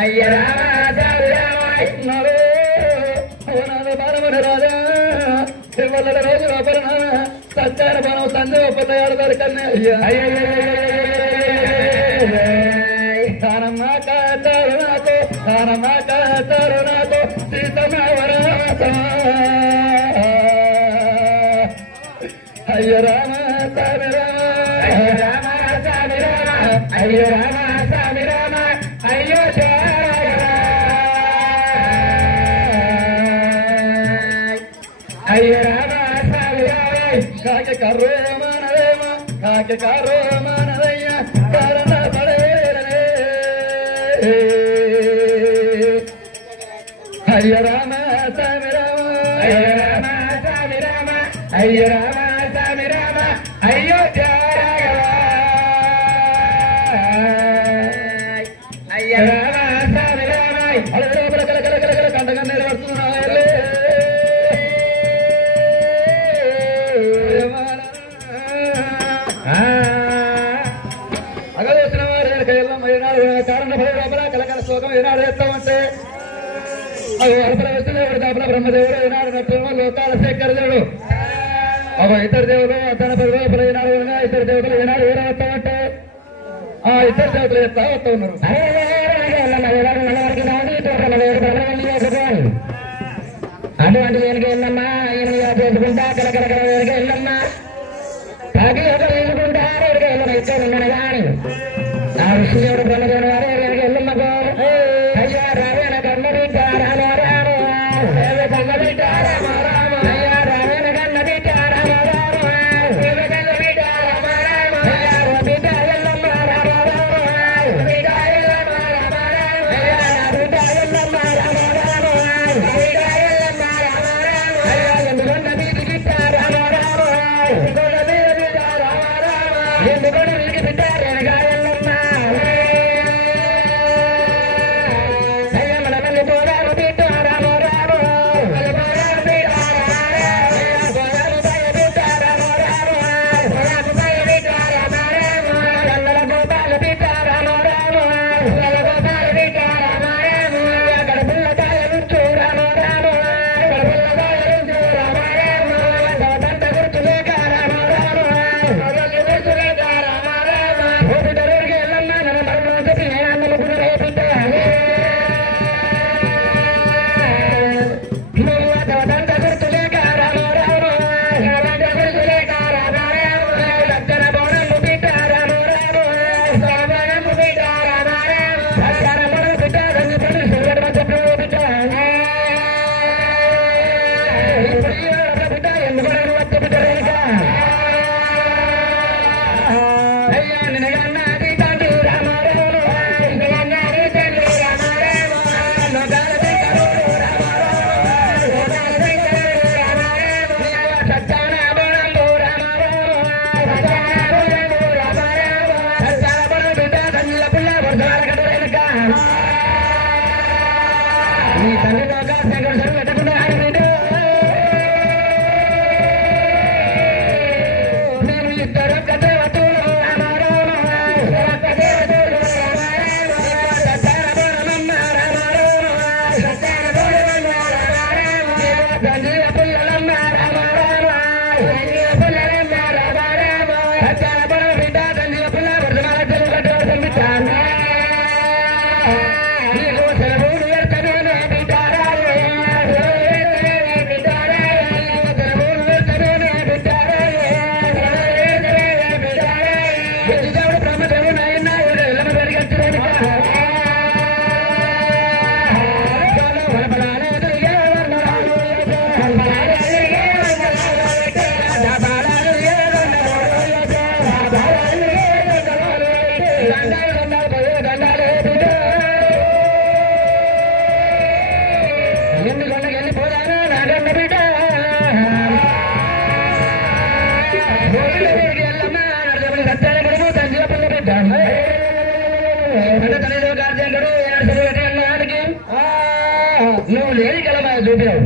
అయ్య రామ రామ రామ నాలో నాలో బాలమన రాజా ఇవాళ రోజు అపరణ సత్యార బలం సందేహ పొందయాడు దొరకన్నే తానమ్మ కాతారు నాకు తానమ్మ కాతారు నాకు సీతమ్మ వరాస అయ్య రామ సామి రామ అయ్య రామ రామ రామ అయ్య రామ రామ రామ అయ్యో రాఘవ అయ్య రామ రామ రామ కాకి కర్రో మానవేమ కాకి కర్రో మానవయ్య కారణ పడేరనే అయ్య రామ సామి రామ అయ్య రామ రామ రామ అయ్య రామ రామ రామ అయ్యో రాఘవ అయ్య రామ రామ రామ అడగల కల కల కల కల కండగా నిలబడుతున్నాయలే అగదోసిన వారు కయ్యమ్మ ఏనాడు కారణ భైరవల కలకల శ్లోకం ఏనాడు ఎత్తామంటే అవి అల్పల విష్ణుదేవుడు దాపల బ్రహ్మదేవుడు ఏనాడు నరసింహ లోకాల శేఖర దేవుడు అవ ఇతర దేవుడు తన పరివేపల ఏనాడు ఇతర దేవుడులు ఏనాడు ఏడవస్తామంటే ఆ ఇతర దేవతలు ఎత్తా వస్తా ఉన్నారు అటువంటి వెనుక వెళ్ళమ్మా ఈయన చేసుకుంటా కలకల వెనుక వెళ్ళమ్మా కాకి ఒకరు వెళ్ళుకుంటా వెనుక వెళ్ళిన ఇద్దరు ఉన్నాను కానీ ఆ విష్ణుదేవుడు బ్రహ్మదేవుడు వారు వెనుక వెళ్ళమ్మకు అయ్యా రావేణ కన్న బిడ్డ రామ రామ కన్న బిడ్డ రామ రామ అయ్యా రావేణ కన్న బిడ్డ రామ రామ కన్న బిడ్డ రామ రామ అయ్యా బిడ్డ ఎల్లమ్మ రామ రామ బిడ్డ ఎల్లమ్మ రామ రామ అయ్యా బిడ్డ ఎల్లమ్మ రామ రామ బిడ్డ ఎల్లమ్మ రామ రామ అయ్యా ఎందుకన్న బిడ్డ రామ రామ నువ్వు లేని కలమా చూపావు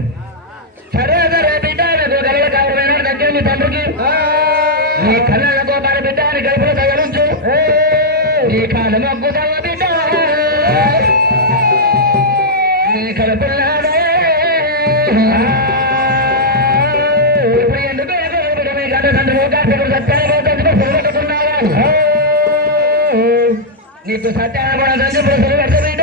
సరే సరే బిడ్డ నాకు కళ్ళ కావడమైన దగ్గర నీ తండ్రికి నీ కళ్ళకు మన బిడ్డ నీ కడుపులో తగలించు నీ కాలు మొక్కుతావా బిడ్డ నీ కడుపులో ఇప్పుడు ఎందుకు మీ కళ్ళ తండ్రి కార్తీకుడు సత్యాన్ని నీకు సత్యాన్ని కూడా తండ్రి ఇప్పుడు పెడతా బిడ్డ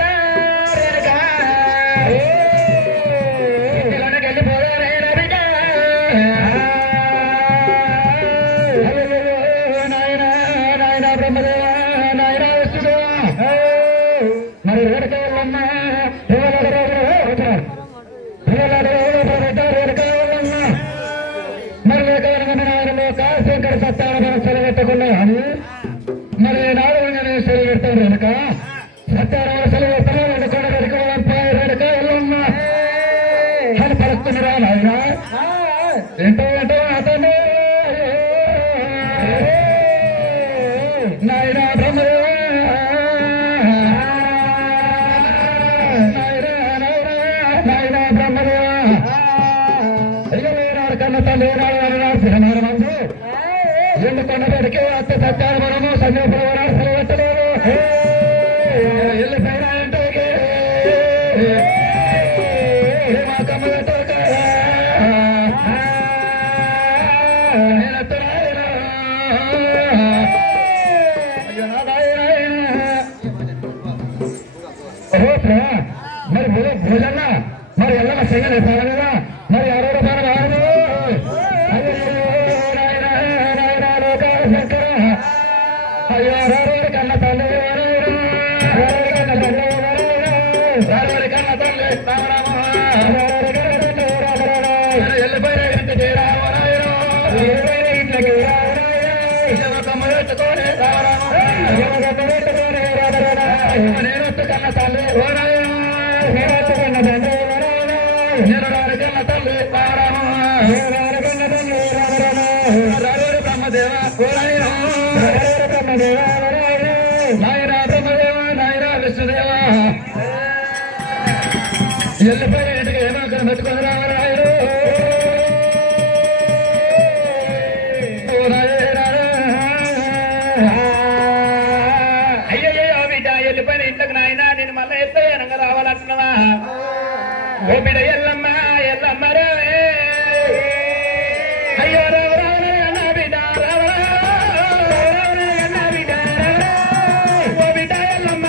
మరి వేడుకలన్నా మరి లేక శంకర సత్యాన్ని సెలవెట్టకుండా మరి నాడు నేను సెలవెట్టాను వెనుక సత్యాన్ని సెలవెట్టను వెనుకొండ వెనుక వెళ్ళన్నా అని పలుకుతున్నారా నాయన ఏంటో ఏంటో అతను నాయన బ్రహ్మదేవ నాయన బ్రహ్మదేవ అయ్యలేనాడు కన్న తల్లినాడు సిరమాన మందు ఎందుకొండ పెడికే అత్త సత్యానమనము సంజయపురం సెలవెట్టలేదు ఎల్లు పైన అంటే మా కమ్మతో మరి భోజన మరి ఎలా చెయ్యలే సాగలేదా మరి 60 రూపాయలు కాదు శంకర అయ్యో కన్న తల్లి కన్న తల్లి వెళ్ళిపోయిన ఇంటికి ఇంట్లోకి పెట్టుకోని నేను కన్న తల్లి కన్న తండ్రి నేను కన్న తల్లి కన్న తల్లి బ్రహ్మదేవ బ్రహ్మదేవ నాయన బ్రహ్మదేవ నాయన విష్ణుదేవ వెళ్ళిపోయిన ఇంటికి ఏమో పెట్టుకుని రాయరు అయ్యయ్యో బిడ్డ వెళ్ళిపోయిన ఇంట్లోకి నాయన నేను మళ్ళీ ఎత్తగా రావాలంటున్నావా ఓ బిడ్డ ఎల్లమ్మ ఎల్లమ్మ రే అయ్యో రావణ బిడ్డ రావణ బిడ్డ ఓ బిడ్డ ఎల్లమ్మ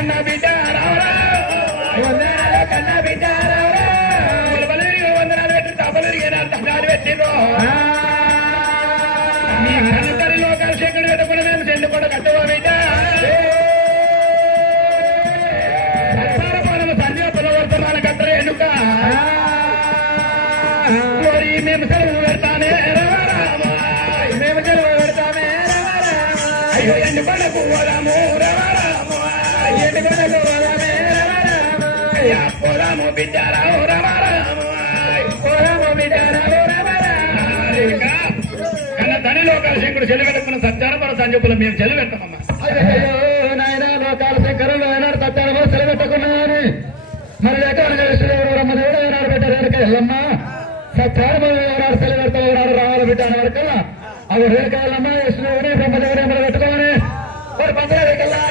కన్నా బిడ్డ రావరా వందనాలు కన్నా బిడ్డ రావరా బలరికి వందనాలు పెట్టి తబలరికి దండాలు పెట్టిండ్రు నీ కన్నతరి లోకాలు శంకరు పెట్టుకుని మేము చెల్లి కూడా కట్టవా బిడ్డ సంజీవ పులవర్తమాన కట్టర ఎన్నుక మేము సెలవు పెడతామే మేము సెలవు పెడతామే అయ్యో ఎండు పడకు పోదాము ఎండు పడకు పోదామే అయ్యా పోదాము బిడ్డారావు పోదాము బిడ్డారావు కన్నా ధని లోకాల శంకరుడు చెల్లి పెట్టుకున్న సత్యానపర సంజపులు మేము చెల్లి పెడతామమ్మా అయ్యో నాయన లోకాల శంకరుడు ఏనాడు సత్యానపర సెలవు పెట్టుకున్నాయని మరి లేక విష్ణుదేవుడు బ్రహ్మదేవుడు ఏనాడు పెట్టారు రేణుక ఎల్లమ్మ సత్యానపర ఏనాడు సెలవు పెడతావు ఏనాడు రావాలి బిడ్డ అనే వరకల్లా అవి రేణుక ఎల్లమ్మ విష్ణుదేవుడు బ్రహ్మదేవుడు ఏమైనా పెట్టుకోమని మరి పంచలేకల్లా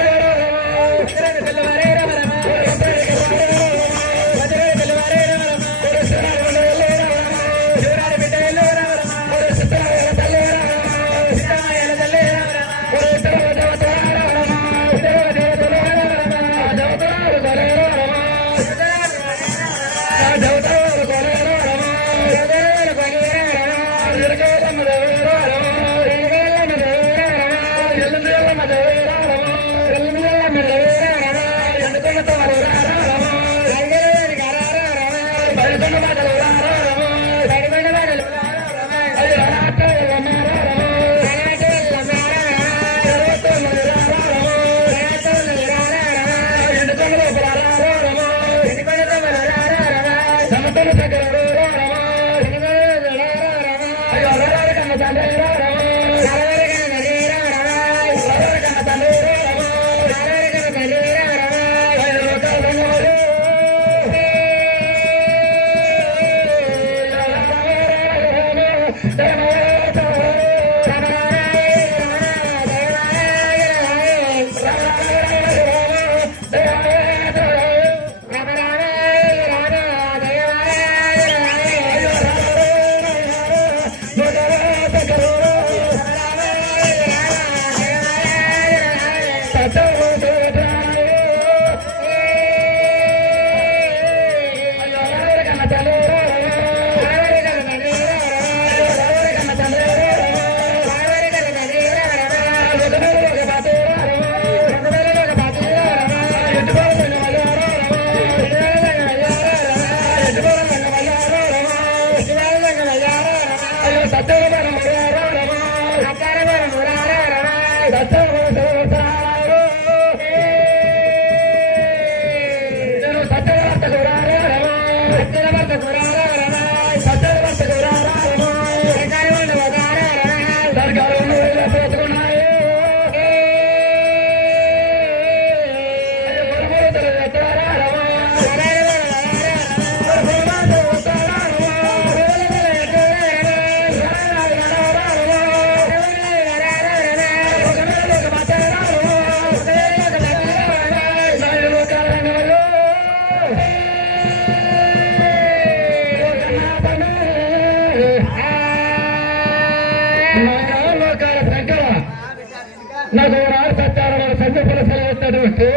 నాకు నాడు సత్యాలు సంజపుల సెలవున్నటువంటి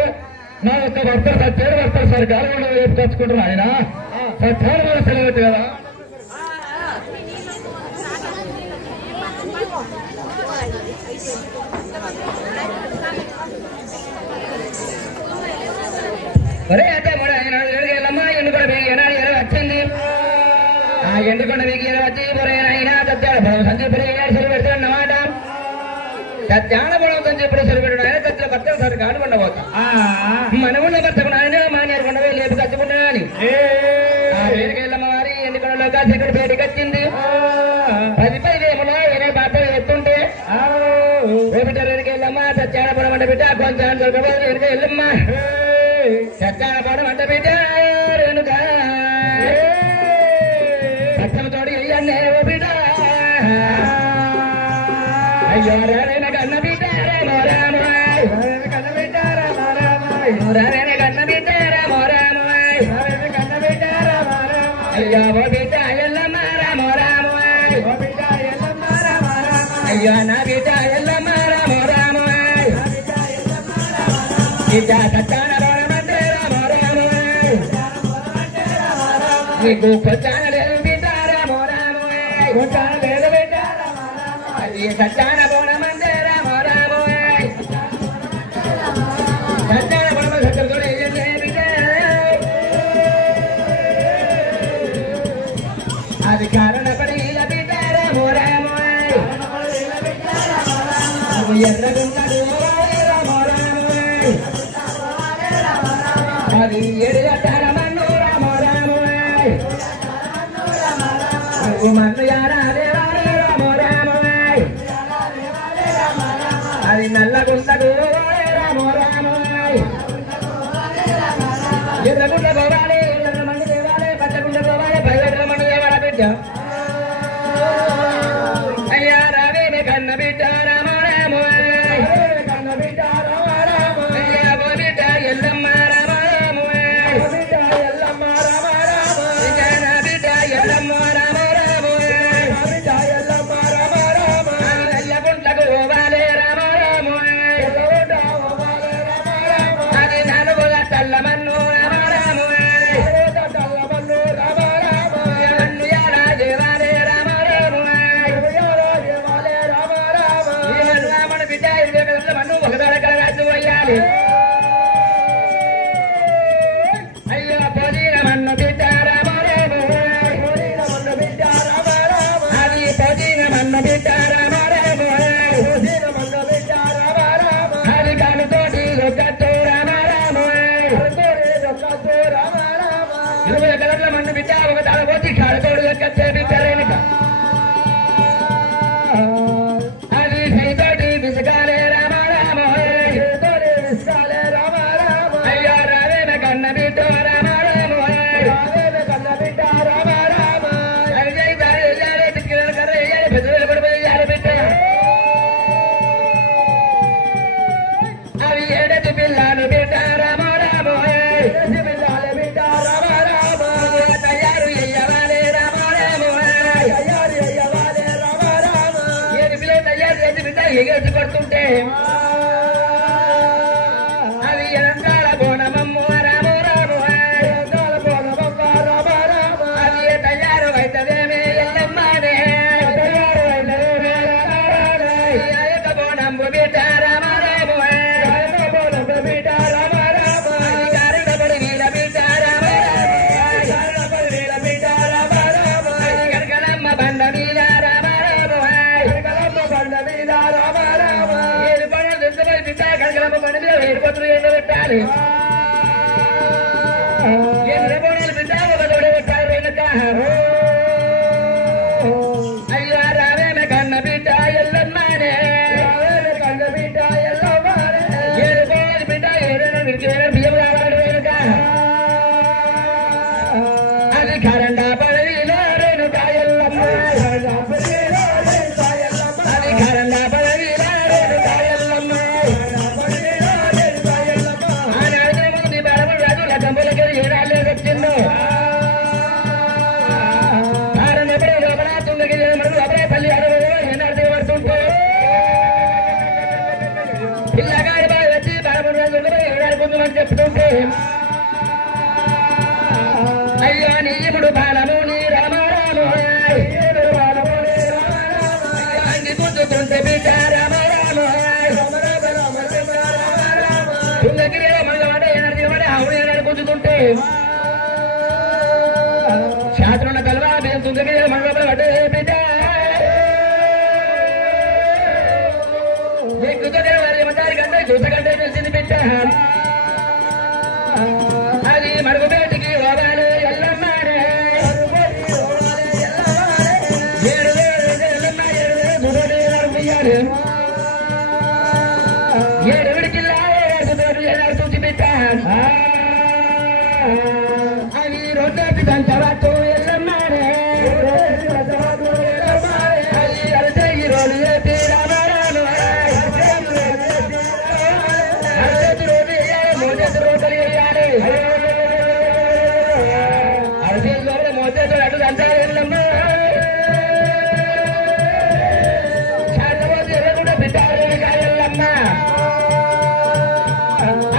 నా యొక్క భర్త సత్యాలు భర్త సార్ గాలిగొండ వైపు తెచ్చుకుంటున్నా ఆయన సత్యాలు సెలవు కదా ఒరే అంటే మూడు వెళ్ళమ్మా ఎండుకొండ మీకు ఏనాడు ఎలా వచ్చింది ఆ ఎండుకొండ మీకు ఎలా వచ్చి పొరైనా సత్యాల పొలం సంజపులు ఏనాడు సెలవు పెడతాడు అన్నమాట సత్యాల పొలం సంజపులు సెలవు పెట్టడం ఆయన సత్యాల భర్త సార్ గాలిగొండ పోతా మనగుండ భర్తకు నాయన మానేరు కొండ లేపు కచ్చుకుంటున్నా అని వెళ్ళమ్మ వారి ఎండుకొండలో కాసేకడు బయటకు వచ్చింది 10 వేములో ఏనే భర్త ఎత్తుంటే బిడ్డ వెళ్ళమ్మా సత్యాల పొలం అంటే బిడ్డ కొంచెం దొరకపోతే వెనుక వెళ్ళమ్మా సత్యాల పొలం అంటే బిడ్డ వెనుక సత్యం తోడి అయ్యన్నే బిడ్డ అయ్యో రేణ కన్న బిడ్డ మోరామాయ్ కన్న బిడ్డ మోరామాయ్ కన్న బిడ్డ మోరామాయ్ కన్న బిడ్డ అయ్యో ఓ బిడ్డ ఎల్లమ్మ మోరామాయ్ ఓ బిడ్డ ఎల్లమ్మ అయ్యో నా బిడ్డ ఎల్లమ్మ మోరామాయ్ బిడ్డ సత్యాన నీకు కొచ్చాన లేదు బిడ్డ రామో రామో కొచ్చాన లేదు బిడ్డ అది సచ్చాన బోనమంటే రామో రామో సచ్చాన బోనమ సచ్చతో బిడ్డ అది కారణ పడి బిడ్డ రామో రామో ఎర్రగుంటాడు రామో రామో అది ఎడగట్టాల మన్ను రామో రామో మన్ను యారాదే రామో రామో అది నల్లగుంటకు రామో రామో ఎర్రగుంట పోవాలి ఎర్ర మండు దేవాలి పచ్చగుంట పోవాలి పైగట్ల మండు దేవాల బిడ్డ అయ్యా రావే కన్న బిడ్డ రామో రామో కన్న బిడ్డ రామో రామో అయ్యా బో బిడ్డ ఎల్లమ్మ రామో రామో బిడ్డ ఎల్లమ్మ రామో రామో జన బిడ్డ ఎల్లమ్మ రామో రామో బిడ్డ ఎల్లమ్మ రామో రామో నల్లగుంటకు పోవాలి రామో రామో ఎల్లగుంట పోవాలి రామో రామో అది నలుగుల తల్లమన్ను రామో రామో తల్లమన్ను రామో రామో నన్ను యారా దేవాలే రామో రామో యారా దేవాలే రామో రామో ఈ రామణ బిడ్డ ఇదే మన్ను ఒక దొరకల రాజు అయ్యాలి అయ్యో పొదిన మన్ను బిడ్డ రామో రామో పొదిన మన్ను బిడ్డ రామో రామో అది పొదిన మన్ను బిడ్డ రామో రామో పొదిన మన్ను బిడ్డ రామో రామో అది కాలుతోటి ఒక్కతో రామో రామో ఒక్కతో రామో రామో 20 కలర్ల మన్ను బిడ్డ ఒక తల పోతి కాలుతోడు ఒక్కతే బిడ్డ రేణుక అది సైతోటి విసకాలే రామో రామో సైతోటి విసకాలే రామో రామో అయ్యో రావేన కన్న బిడ్డ రామో రామో రావేన కన్న బిడ్డ రామో రామో అవి జైతారే యారే తిక్కిన కర్ర యారే పెద్దలు పడిపోయి యారే బిడ్డ అవి ఏడటి పిల్లాలు బిడ్డ రామో రామో ఏడటి పిల్లాలు బిడ్డ రామో రామో తయారు అయ్యవాలే రామో రామో తయారు అయ్యవాలే రామో రామో ఏడు పిల్లలు తయారు చేసి బిడ్డ ఎగేసి కొడుతుంటే అది ఎరంగాల బోనమమ్మ రామో రామో ఎరంగాల బోనమమ్మ రామో రామో అది తయారు అయితదేమే ఎల్లమ్మనే తయారు అయితదేమే ఆయక బోనమ్మ బిడ్డ రామో రామో ఆయక బోనమ్మ బిడ్డ రామో రామో కారణ పడి వీల బిడ్డ రామో రామో కారణ పడి వీల బిడ్డ రామో రామో కనకలమ్మ బండ మీద రామో రామో కనకలమ్మ బండ మీద రామో రామో ఏడు పనులు దుంతపై బిడ్డ కనకలమ్మ బండ మీద ఏడుపత్రులు ఎండబెట్టాలి ఎన్ని పనులు బిడ్డ ఒక తోడ పెట్టాలి వెనుక అయ్యో రావేమే కన్న బిడ్డ ఎల్లమ్మనే కన్న బిడ్డ ఎల్లమ్మనే ఏడు పనులు బిడ్డ ఏడు బియ్యం కావాలి వెనుక అది కరండ పదవిలో రేణుక ఎల్లమ్మ అది కరండ పదవిలో రేణుక ఎల్లమ్మ ఆనాడు ముందు బలముడు రాజు లకంబులకి ఏడాళ్ళు వచ్చిందో ఆరనెప్పుడు లోపల తుంగకి మనకు అప్పుడే పల్లి అడవులు ఎన్నర్థం పడుతుంటే పిల్లగాడి బాగా వచ్చి బలముడు రాజు ఏడాడుకుందామని చెప్తుంటే అయ్యో నీముడు బాలము నీ రామ రామో అండి గుంజుకుంటే బిడ్డ రామ రామో తుంగగిరి మంగవాడ ఏనాడు వాడే ఆవుడు ఏనాడు గుంజుతుంటే శాస్త్రం కలవా మేము తుంగగిరి మంగళ పడ్డే బిడ్డ ఎక్కుతుంటే వారి మందారి కంటే చూసకంటే తెలిసింది బిడ్డ అది మరుగు బేటికి పోవాలి ఎల్లమ్మనే ఏడు ఎల్లమ్మ ఏడు విడికిల్లా చూసి పెట్టాను అది రొట్టె దంచవచ్చు ఎల్లమ్మనే అది అరసే ఈ రోజు చేసి రామారాను అరచేతి రోజు వేయాలి మోచేతి రోడ్లు వేయాలి అరచేతి లోపల మోచేతి అటు దంచాలి ఎల్లమ్మ శాతపోతే ఎర్రకుండా పెట్టాలి ఎల్లమ్మ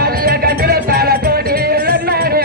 అది గంటలో తాళతోటి ఎల్లమ్మనే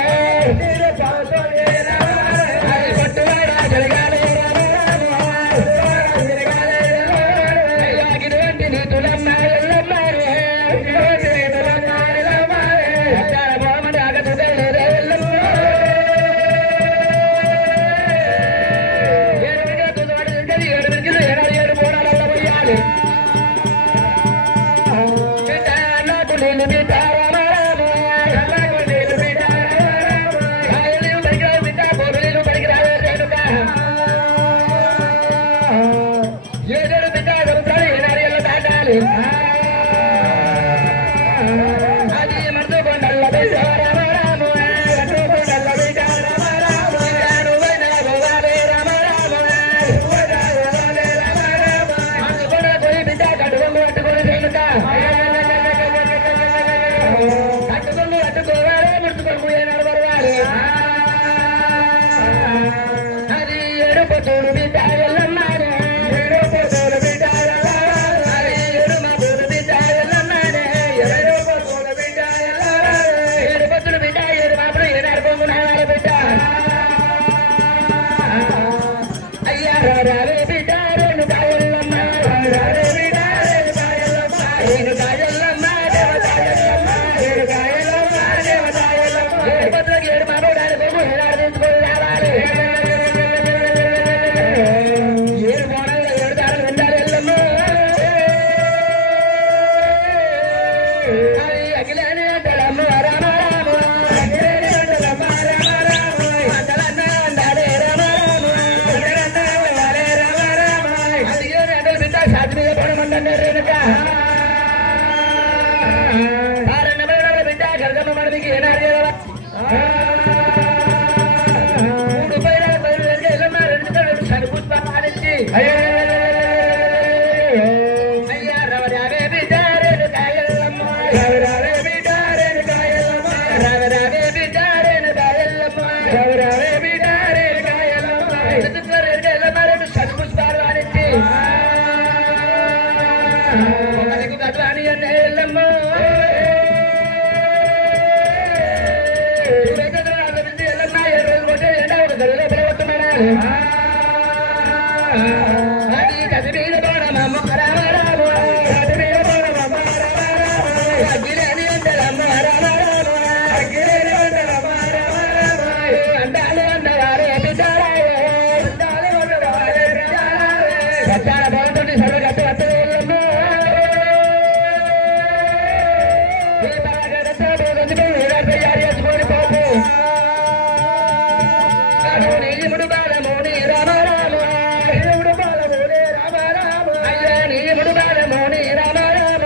రావే బిడ్డ రేణుకా ఎల్లమ్మ రావే బిడ్డ రేణుకా ఎల్లమ్మ రేణుకా ఎల్లమ్మ దేవతా ఎల్లమ్మ రేణుకా ఎల్లమ్మ దేవతా ఎల్లమ్మ ఏడుపత్రకి ఏడు మానవుడాలి కొమ్ము ఏడాదించుకొని రావాలి ఏడు కోణంలో ఏడు దారులు ఉండాలి ఎల్లమ్మ అది అఖిలాని అంటారమ్మ రామ రామ అఖిలాని అంటారమ్మ రామ రామ అంటారన్న అంటారే రామ రామ అంటారన్న అంటారే రామ రామ అందుకే అంటలు బిడ్డ సాతి మీద పడమంటే రేణుక ఆరన్న బిడ్డ గర్గమ్మ మనకి ఏనాడు మూడు పైన ఎల్లమ్మ రెండు సరిపుష్ప పాలించి అయ్యా రవరావే బిడ్డ రేణుకా ఎల్లమ్మ రవరావే బిడ్డ రేణుకా ఎల్లమ్మ రవరావే బిడ్డ రేణుకా ఎల్లమ్మ రవరావే బిడ్డ రేణుకా ఎల్లమ్మ ఎల్లమ్మ రెండు సరిపుష్పాలు పాలించి ఒకరికి గద్వాణి అంటే ఎల్లమ్మ ఎల్లమ్మ ఏడు రోజులు కొట్టే ఎండ ఒక గదిలో ప్రవర్తమనాలి అది గది మీద పోవడమ్మ రామ రామ గది మీద పోవడమ్మ రామ రామ అగ్గిరేని అంటారమ్మ రామ రామ అగ్గిరేని అంటారమ్మ రామ రామ అంటాలు అన్నవారే బిడ్డాలే అంటాలు అన్నవారే బిడ్డాలే సత్యాల బాగుంటుంది సర్వ గట్టి వస్తే వెళ్ళమ్మ ఈ బాగా తయారు చేసుకొని పోపు నీముడు బాలమోని రామ రామ నీముడు బాలమోని రామ రామ అయ్యా నీముడు బాలమోని రామ రామ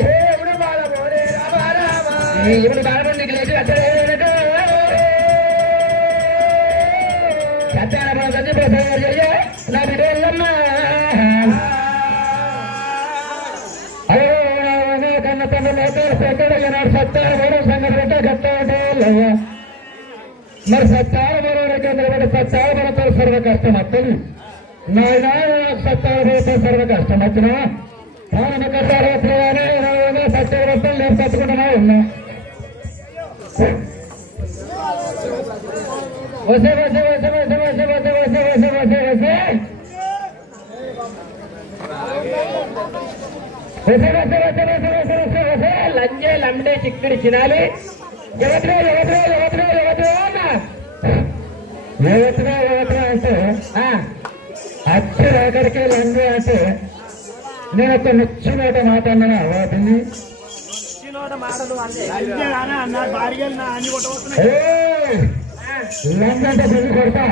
నీముడు బాలమోని రామ రామ నీముడు బాలమోని లేచి వచ్చలేదు సత్యాల బాగుంటుంది తయారు చేయ నా బిడ్డ వెళ్ళమ్మ అయ్యో కన్న తన ఎక్కడైనాడు సత్యాల బోడు సంగతి గట్టయ్యా మరి సత్యాల బోడు కేంద్ర సత్యాల బోడతో సర్వ కష్టం వస్తుంది నాయన సత్యాల బోడతో సర్వ కష్టం వచ్చినా ప్రాణ కష్టాలు వస్తున్నాయని సత్యాల వస్తాను నేను తట్టుకుంటున్నా ఉన్నా వసే వసే వసే వసే వసే వసే వసే వసే వసే వసే లంజే లండే చిక్కడి చినాలి ఎవరిలో ఎవరిలో ఎవరిలో ఎవరిలో ఎవరిలో ఎవరిలో అంటే అచ్చరు అక్కడికి లంజే అంటే నేను ఒక నచ్చిన మాట అన్నాను వాటిని లంజ అంటే పెళ్లి కొడతా